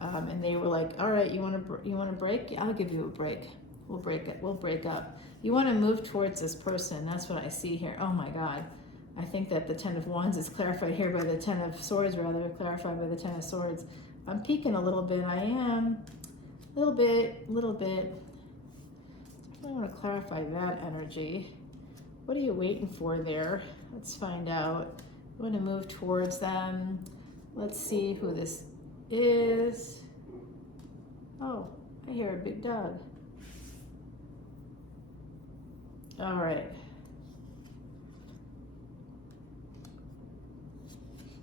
And they were like, all right, you want a break? Yeah, I'll give you a break. We'll break up. You want to move towards this person. That's what I see here. Oh my God. I think that the Ten of Wands is clarified here by the Ten of Swords, rather, clarified by the Ten of Swords. I'm peeking a little bit. I am. A little bit. Definitely want to clarify that energy. What are you waiting for there? Let's find out. You want to move towards them. Let's see who this is. Oh, I hear a big dog. All right.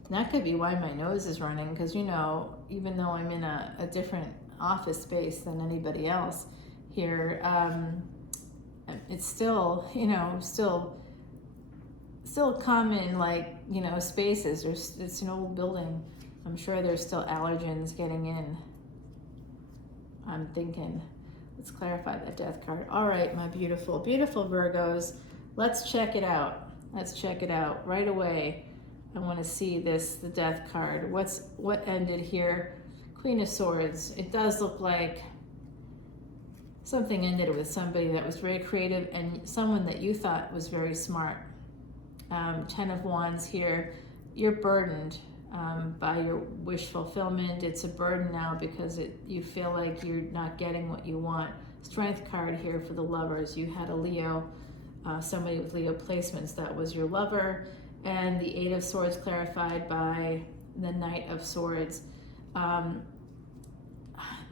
That could be why my nose is running, because, you know, even though I'm in a different office space than anybody else here, it's still, you know, still common, like, you know, spaces. It's an old building. I'm sure there's still allergens getting in. I'm thinking. Let's clarify that death card. All right, my beautiful, beautiful Virgos. Let's check it out. Right away. I want to see this, the death card. What ended here? Queen of Swords. It does look like something ended with somebody that was very creative and someone that you thought was very smart. Ten of Wands here. You're burdened by your wish fulfillment. It's a burden now because you feel like you're not getting what you want. Strength card here for the lovers. You had a Leo, somebody with Leo placements. That was your lover. And the Eight of Swords clarified by the Knight of Swords. I'm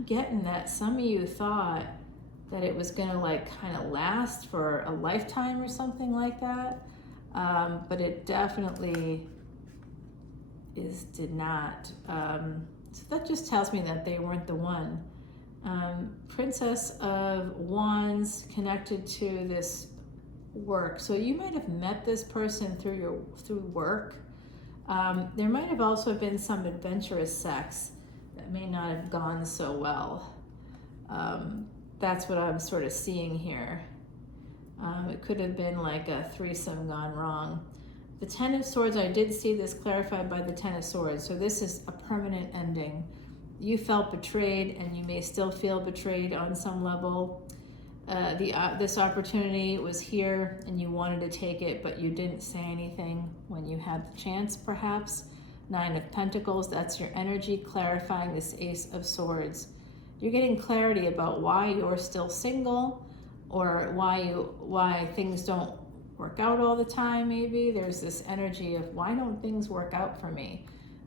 getting that some of you thought that it was going to like kind of last for a lifetime or something like that. But it definitely did not. So that just tells me that they weren't the one. Princess of Wands connected to this work. So you might have met this person through work. There might have also been some adventurous sex that may not have gone so well. That's what I'm sort of seeing here. It could have been like a threesome gone wrong. The Ten of Swords, I did see this clarified by the Ten of Swords. So this is a permanent ending. You felt betrayed, and you may still feel betrayed on some level. This opportunity was here, and you wanted to take it, but you didn't say anything when you had the chance, perhaps. Nine of Pentacles, that's your energy, clarifying this Ace of Swords. You're getting clarity about why you're still single, or why things don't work out all the time. Maybe there's this energy of, why don't things work out for me?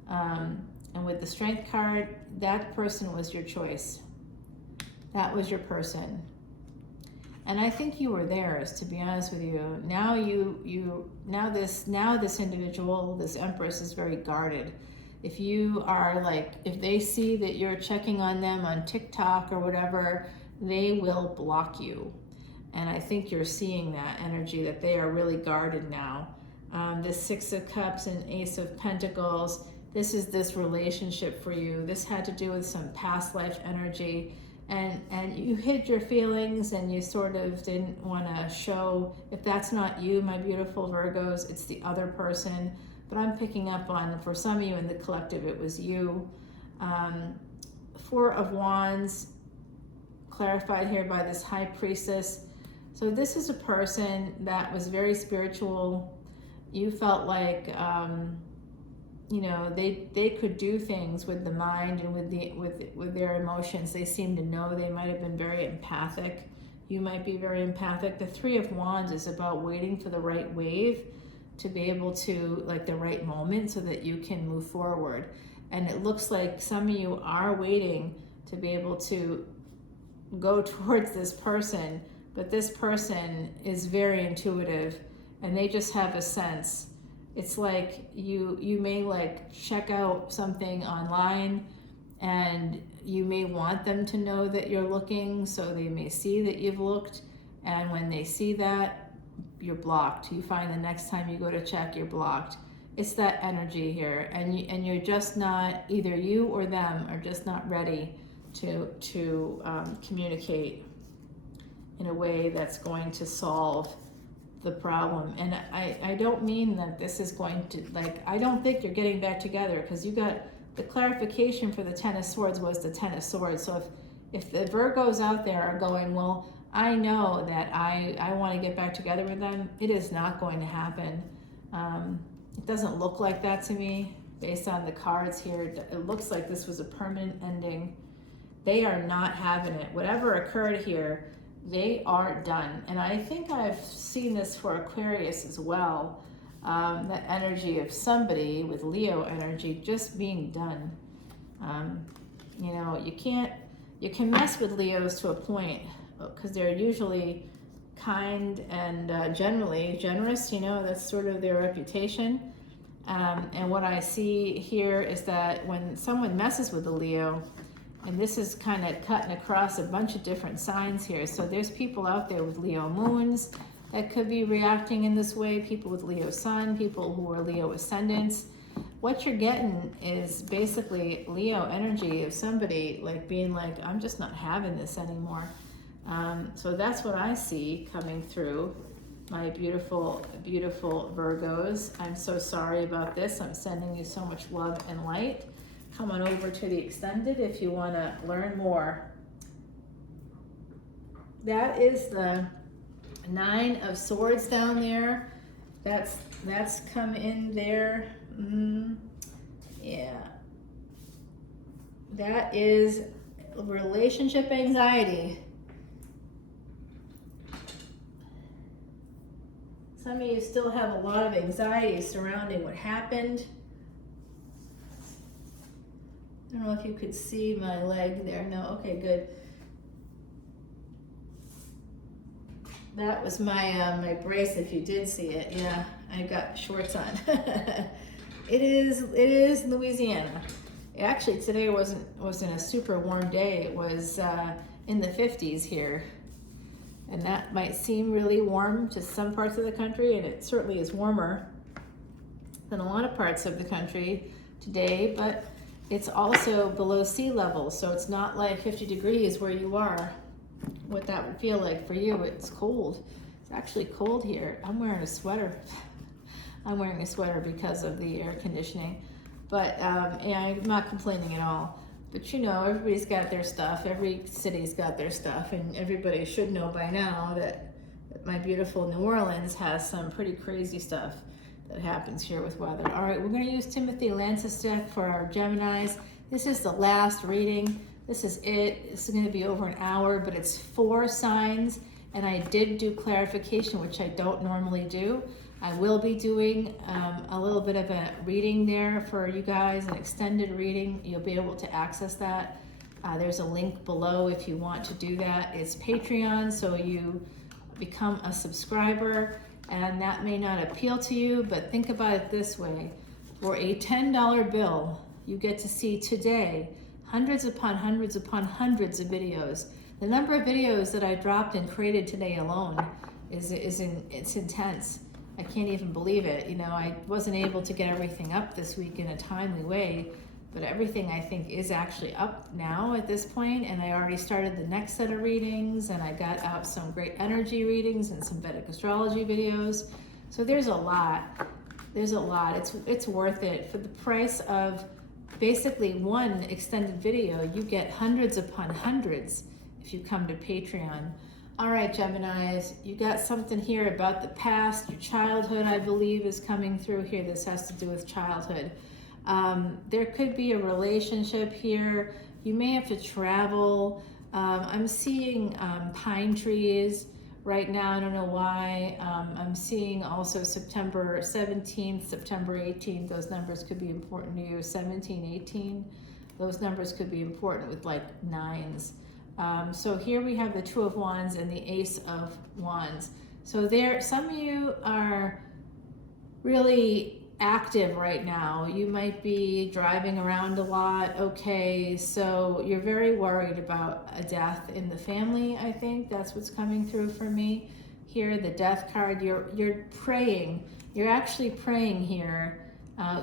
And with the Strength card, that person was your choice. That was your person. And I think you were theirs, to be honest with you. Now this individual, this Empress, is very guarded. If you are like, if they see that you're checking on them on TikTok or whatever, they will block you. And I think you're seeing that energy, that they are really guarded now. The Six of Cups and Ace of Pentacles, this is this relationship for you. This had to do with some past life energy. And you hid your feelings, and you sort of didn't want to show. If that's not you, my beautiful Virgos, it's the other person. But I'm picking up on, for some of you in the collective, it was you. Four of Wands, clarified here by this High Priestess. So this is a person that was very spiritual. You felt like, you know, they could do things with the mind and with their emotions. They seem to know. They might have been very empathic. You might be very empathic. The Three of Wands is about waiting for the right wave to be able to, like, the right moment so that you can move forward. And it looks like some of you are waiting to be able to go towards this person, but this person is very intuitive, and they just have a sense. It's like you may like check out something online, and you may want them to know that you're looking, so they may see that you've looked, and when they see that, you're blocked. You find the next time you go to check, you're blocked. It's that energy here, and you're just not, either you or them are just not ready to communicate in a way that's going to solve the problem. And I don't mean that this is going to, like, I don't think you're getting back together, because you got the clarification for the Ten of Swords was the Ten of Swords. So if the Virgos out there are going, well, I know that I want to get back together with them, it is not going to happen. It doesn't look like that to me based on the cards here. It looks like this was a permanent ending. They are not having it. Whatever occurred here, they are done. And I think I've seen this for Aquarius as well. That energy of somebody with Leo energy just being done. You know, you can mess with Leos to a point, because they're usually kind and generally generous. You know, that's sort of their reputation. And what I see here is that when someone messes with a Leo, and this is kind of cutting across a bunch of different signs here. So there's people out there with Leo moons that could be reacting in this way, people with Leo sun, people who are Leo ascendants. What you're getting is basically Leo energy of somebody like being like, I'm just not having this anymore. So that's what I see coming through, my beautiful, beautiful Virgos. I'm so sorry about this. I'm sending you so much love and light. Come on over to the Extended if you want to learn more. That is the Nine of Swords down there. That's come in there. Yeah. That is relationship anxiety. Some of you still have a lot of anxiety surrounding what happened. I don't know if you could see my leg there. No, okay, good. That was my my brace, if you did see it. Yeah, I got shorts on. It is Louisiana. Actually, today wasn't a super warm day. It was in the 50s here. And that might seem really warm to some parts of the country, and it certainly is warmer than a lot of parts of the country today, but it's also below sea level, so it's not like 50 degrees where you are. What that would feel like for you, it's cold. It's actually cold here. I'm wearing a sweater. I'm wearing a sweater because of the air conditioning, but yeah, I'm not complaining at all. But you know, everybody's got their stuff. Every city's got their stuff, and everybody should know by now that my beautiful New Orleans has some pretty crazy stuff that happens here with weather. All right, we're going to use Timothy Lance's deck for our Geminis. This is the last reading. This is it. This is going to be over an hour, but it's 4 signs, and I did do clarification, which I don't normally do. I will be doing a little bit of a reading there for you guys, an extended reading. You'll be able to access that. There's a link below if you want to do that. It's Patreon, so you become a subscriber, and that may not appeal to you, but think about it this way. For a $10 bill, you get to see today hundreds upon hundreds upon hundreds of videos. The number of videos that I dropped and created today alone it's intense. I can't even believe it. You know, I wasn't able to get everything up this week in a timely way, but everything I think is actually up now at this point, and I already started the next set of readings, and I got out some great energy readings and some Vedic Astrology videos. So there's a lot. There's a lot. It's worth it. For the price of basically one extended video, you get hundreds upon hundreds if you come to Patreon. All right, Geminis, you got something here about the past. Your childhood, I believe, is coming through here. This has to do with childhood. There could be a relationship here. You may have to travel. I'm seeing pine trees right now. I don't know why. I'm seeing also September 17th, September 18th. Those numbers could be important to you. 17, 18. Those numbers could be important with like 9s. So here we have the Two of Wands and the Ace of Wands. So there, some of you are really active right now. You might be driving around a lot. Okay, so you're very worried about a death in the family. I think that's what's coming through for me here. The Death card. You're praying. You're actually praying here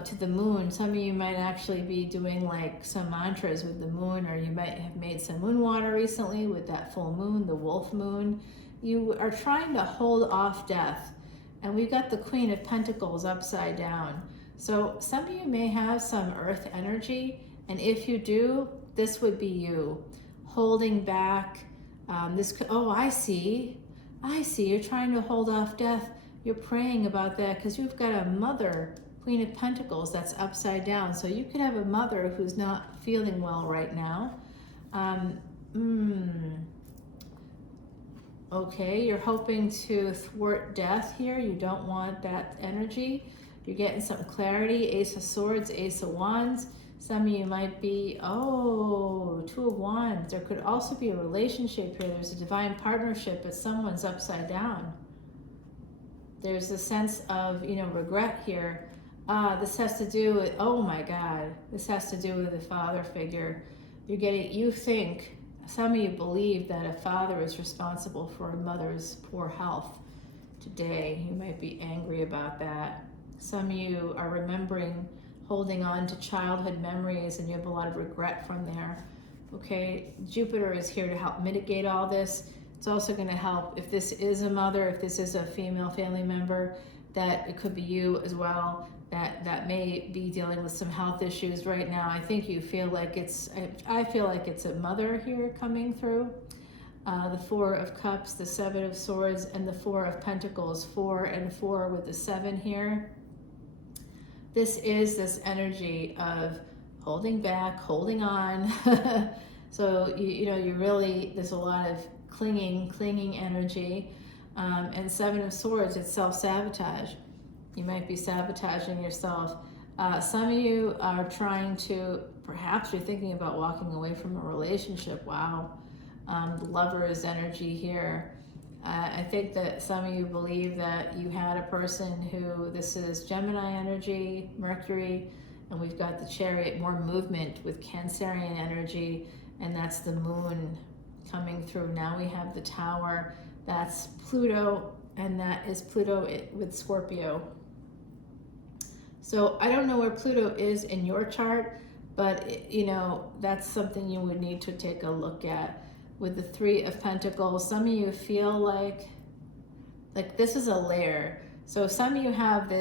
to the moon. Some of you might actually be doing like some mantras with the moon, or you might have made some moon water recently with that full moon, the wolf moon. You are trying to hold off death. And we've got the Queen of Pentacles upside down. So some of you may have some earth energy, and if you do, this would be you holding back. Oh, I see, you're trying to hold off death. You're praying about that because you've got a mother, Queen of Pentacles, that's upside down. So you could have a mother who's not feeling well right now. Okay, you're hoping to thwart death here. You don't want that energy. You're getting some clarity. Ace of Swords, Ace of Wands. Some of you might be, Two of Wands. There could also be a relationship here. There's a divine partnership, but someone's upside down. There's a sense of, regret here. This has to do with, oh my God, this has to do with a father figure. You think, some of you believe that a father is responsible for a mother's poor health today. You might be angry about that. Some of you are remembering, holding on to childhood memories, and you have a lot of regret from there. Okay, Jupiter is here to help mitigate all this. It's also going to help if this is a mother, if this is a female family member, that it could be you as well, that may be dealing with some health issues right now. I think you feel like I feel like it's a mother here coming through. The Four of Cups, the Seven of Swords, and the Four of Pentacles, 4 and 4 with the 7 here. This is this energy of holding back, holding on. So, you really, there's a lot of clinging energy. And Seven of Swords, it's self-sabotage. You might be sabotaging yourself. Some of you are trying to, perhaps you're thinking about walking away from a relationship. Wow. The Lover's energy here. I think that some of you believe that you had a person who, this is Gemini energy, Mercury, and we've got the Chariot, more movement with Cancerian energy, and that's the moon coming through. Now we have the Tower, that's Pluto, and that is Pluto with Scorpio. So I don't know where Pluto is in your chart, but that's something you would need to take a look at. With the Three of Pentacles, some of you feel like this is a layer. So some of you have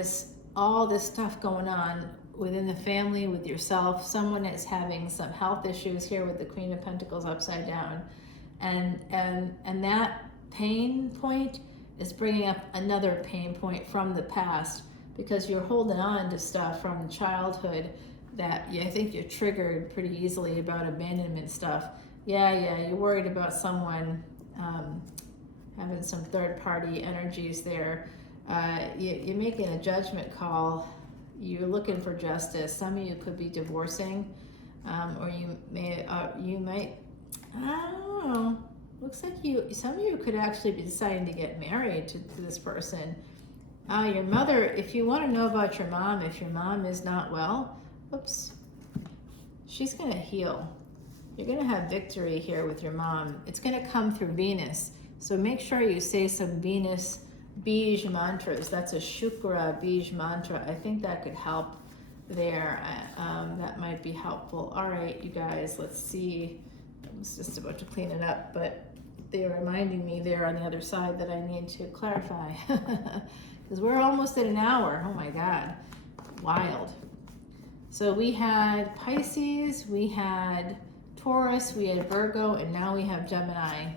all this stuff going on within the family, with yourself. Someone is having some health issues here with the Queen of Pentacles upside down, and that pain point is bringing up another pain point from the past, because you're holding on to stuff from childhood that I think you're triggered pretty easily about abandonment stuff. Yeah, you're worried about someone having some third-party energies there. You're making a judgment call. You're looking for justice. Some of you could be divorcing, or you might, I don't know. Looks like some of you could actually be deciding to get married to this person. Your mother, if you want to know about your mom, if your mom is not well, she's going to heal. You're going to have victory here with your mom. It's going to come through Venus. So make sure you say some Venus Bij mantras. That's a Shukra Bij mantra. I think that could help there. That might be helpful. All right, you guys, let's see. I was just about to clean it up, but they're reminding me there on the other side that I need to clarify. Because we're almost at an hour. Oh my God. Wild. So we had Pisces, we had Taurus, we had Virgo, and now we have Gemini.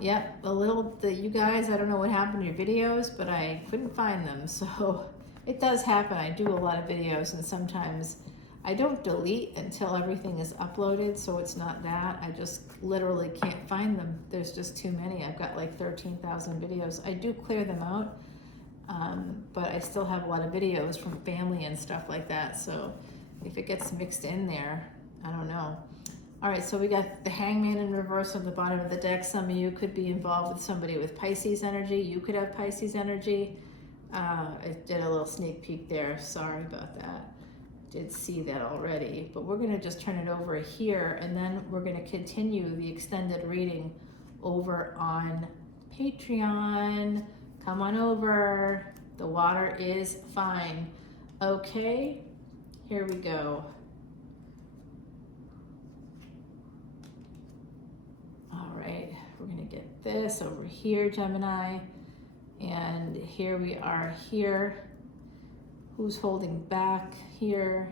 Yep, you guys, I don't know what happened to your videos, but I couldn't find them. So it does happen. I do a lot of videos, and sometimes I don't delete until everything is uploaded, so it's not that. I just literally can't find them. There's just too many. I've got like 13,000 videos. I do clear them out, but I still have a lot of videos from family and stuff like that. So if it gets mixed in there, I don't know. All right, so we got the Hangman in reverse on the bottom of the deck. Some of you could be involved with somebody with Pisces energy. You could have Pisces energy. I did a little sneak peek there. Sorry about that. Did see that already. But we're going to just turn it over here, and then we're going to continue the extended reading over on Patreon. Come on over. The water is fine. Okay, here we go. All right, we're gonna get this over here, Gemini, and here we are here. Who's holding back here?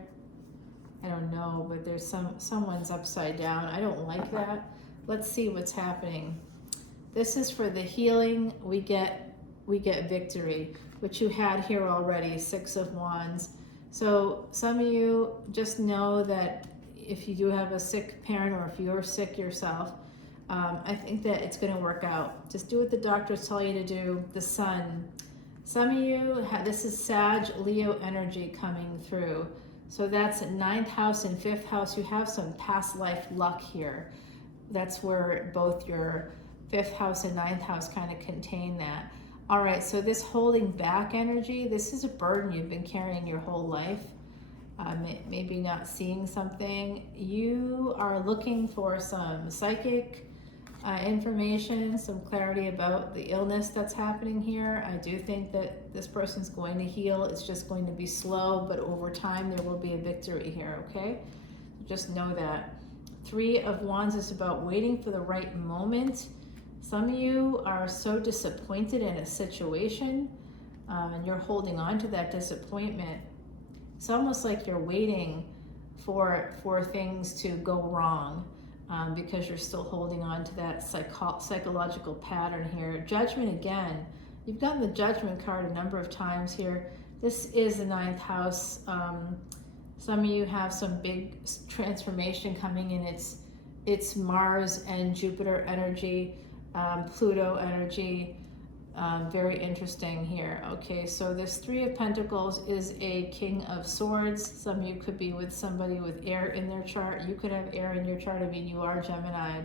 I don't know, but there's someone's upside down. I don't like that. Let's see what's happening. This is for the healing. We get victory, which you had here already, 6 of Wands. So some of you just know that if you do have a sick parent or if you're sick yourself, I think that it's going to work out. Just do what the doctors tell you to do. The sun. Some of you, this is Sag, Leo energy coming through. So that's 9th house and 5th house. You have some past life luck here. That's where both your 5th house and 9th house kind of contain that. All right, so this holding back energy, this is a burden you've been carrying your whole life. Maybe not seeing something. You are looking for some psychic information, some clarity about the illness that's happening here. I do think that this person's going to heal. It's just going to be slow, but over time there will be a victory here, okay? Just know that. 3 of Wands is about waiting for the right moment. Some of you are so disappointed in a situation, and you're holding on to that disappointment. It's almost like you're waiting for things to go wrong, because you're still holding on to that psychological pattern here. Judgment again. You've gotten the Judgment card a number of times here. This is the 9th house. Some of you have some big transformation coming in. It's Mars and Jupiter energy, Pluto energy. Very interesting here. Okay, so this 3 of Pentacles is a King of Swords. Some of you could be with somebody with air in their chart. You could have air in your chart. I mean, you are Gemini,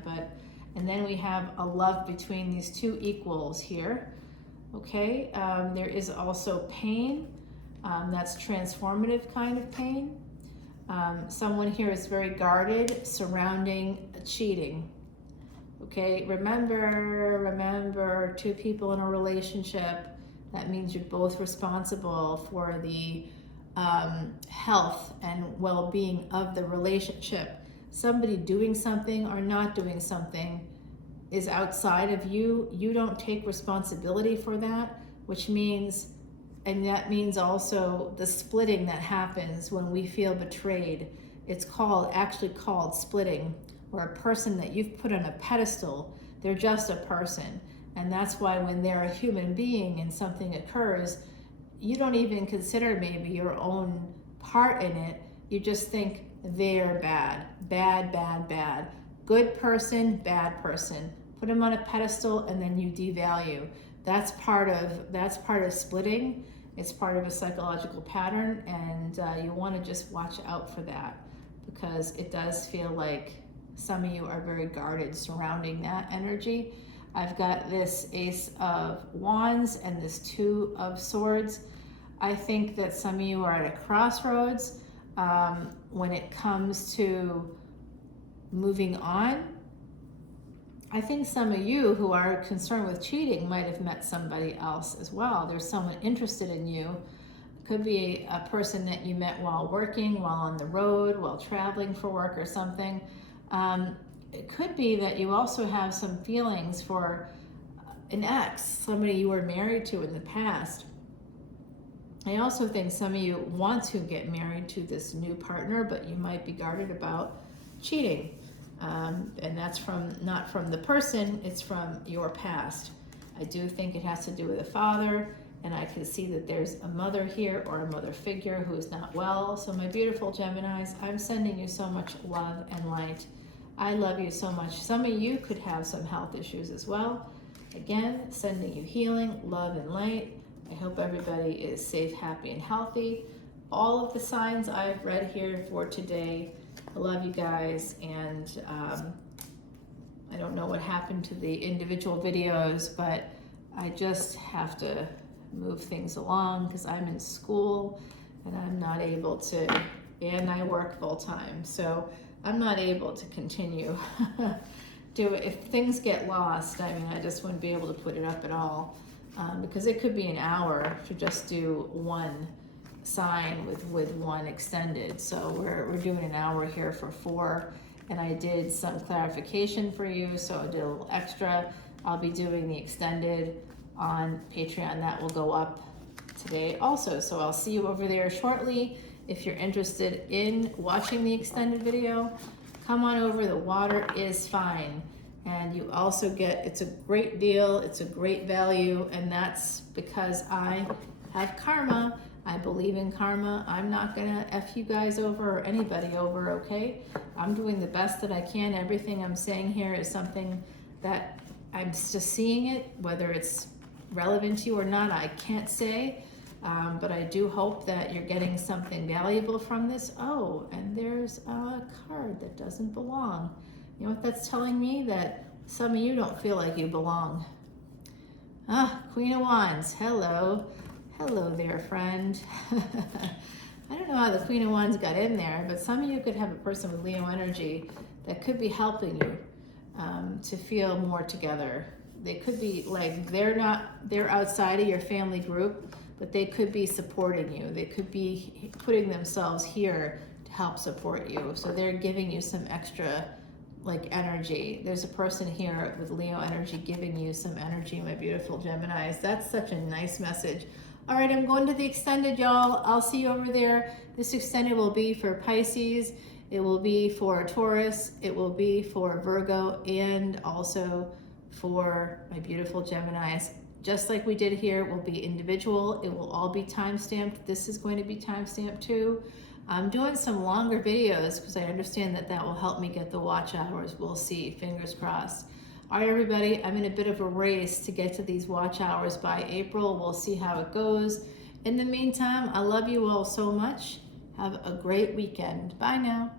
and then we have a love between these 2 equals here. Okay, there is also pain. That's transformative kind of pain. Someone here is very guarded surrounding cheating. Okay, remember 2 people in a relationship. That means you're both responsible for the health and well-being of the relationship. Somebody doing something or not doing something is outside of you. You don't take responsibility for that, which means, and that means also the splitting that happens when we feel betrayed. It's actually called splitting, or a person that you've put on a pedestal. They're just a person. And that's why when they're a human being and something occurs, you don't even consider maybe your own part in it. You just think they're bad. Good person, bad person. Put them on a pedestal and then you devalue. That's part of splitting. It's part of a psychological pattern, and you want to just watch out for that, because it does feel like some of you are very guarded surrounding that energy. I've got this Ace of Wands and this 2 of Swords. I think that some of you are at a crossroads when it comes to moving on. I think some of you who are concerned with cheating might have met somebody else as well. There's someone interested in you. Could be a person that you met while working, while on the road, while traveling for work or something. It could be that you also have some feelings for an ex, somebody you were married to in the past. I also think some of you want to get married to this new partner, but you might be guarded about cheating. And that's not from the person, it's from your past. I do think it has to do with a father, and I can see that there's a mother here or a mother figure who is not well. So my beautiful Geminis, I'm sending you so much love and light. I love you so much. Some of you could have some health issues as well. Again, sending you healing, love, and light. I hope everybody is safe, happy, and healthy. All of the signs I've read here for today I love you guys, and I don't know what happened to the individual videos, but I just have to move things along because I'm in school and I'm not able to, and I work full time, so I'm not able to continue do it. If things get lost, I mean, I just wouldn't be able to put it up at all, because it could be an hour to just do one sign with one extended. So we're doing an hour here for 4, and I did some clarification for you, so I did a little extra. I'll be doing the extended on Patreon. That will go up today also, so I'll see you over there shortly. If you're interested in watching the extended video, come on over. The water is fine, and you also get, it's a great deal, it's a great value, and that's because I have karma. I believe in karma. I'm not gonna F you guys over or anybody over, okay? I'm doing the best that I can. Everything I'm saying here is something that I'm just seeing it, whether it's relevant to you or not, I can't say. But I do hope that you're getting something valuable from this. Oh, and there's a card that doesn't belong. You know what that's telling me? That some of you don't feel like you belong. Queen of Wands, hello. Hello there, friend. I don't know how the Queen of Wands got in there, but some of you could have a person with Leo energy that could be helping you to feel more together. They could be like, they're outside of your family group, but they could be supporting you. They could be putting themselves here to help support you. So they're giving you some extra like energy. There's a person here with Leo energy giving you some energy, my beautiful Geminis. That's such a nice message. All right, I'm going to the extended, y'all. I'll see you over there. This extended will be for Pisces. It will be for Taurus. It will be for Virgo, and also for my beautiful Geminis. Just like we did here, it will be individual. It will all be time-stamped. This is going to be time-stamped too. I'm doing some longer videos because I understand that that will help me get the watch hours. We'll see, fingers crossed. All right, everybody, I'm in a bit of a race to get to these watch hours by April. We'll see how it goes. In the meantime, I love you all so much. Have a great weekend. Bye now.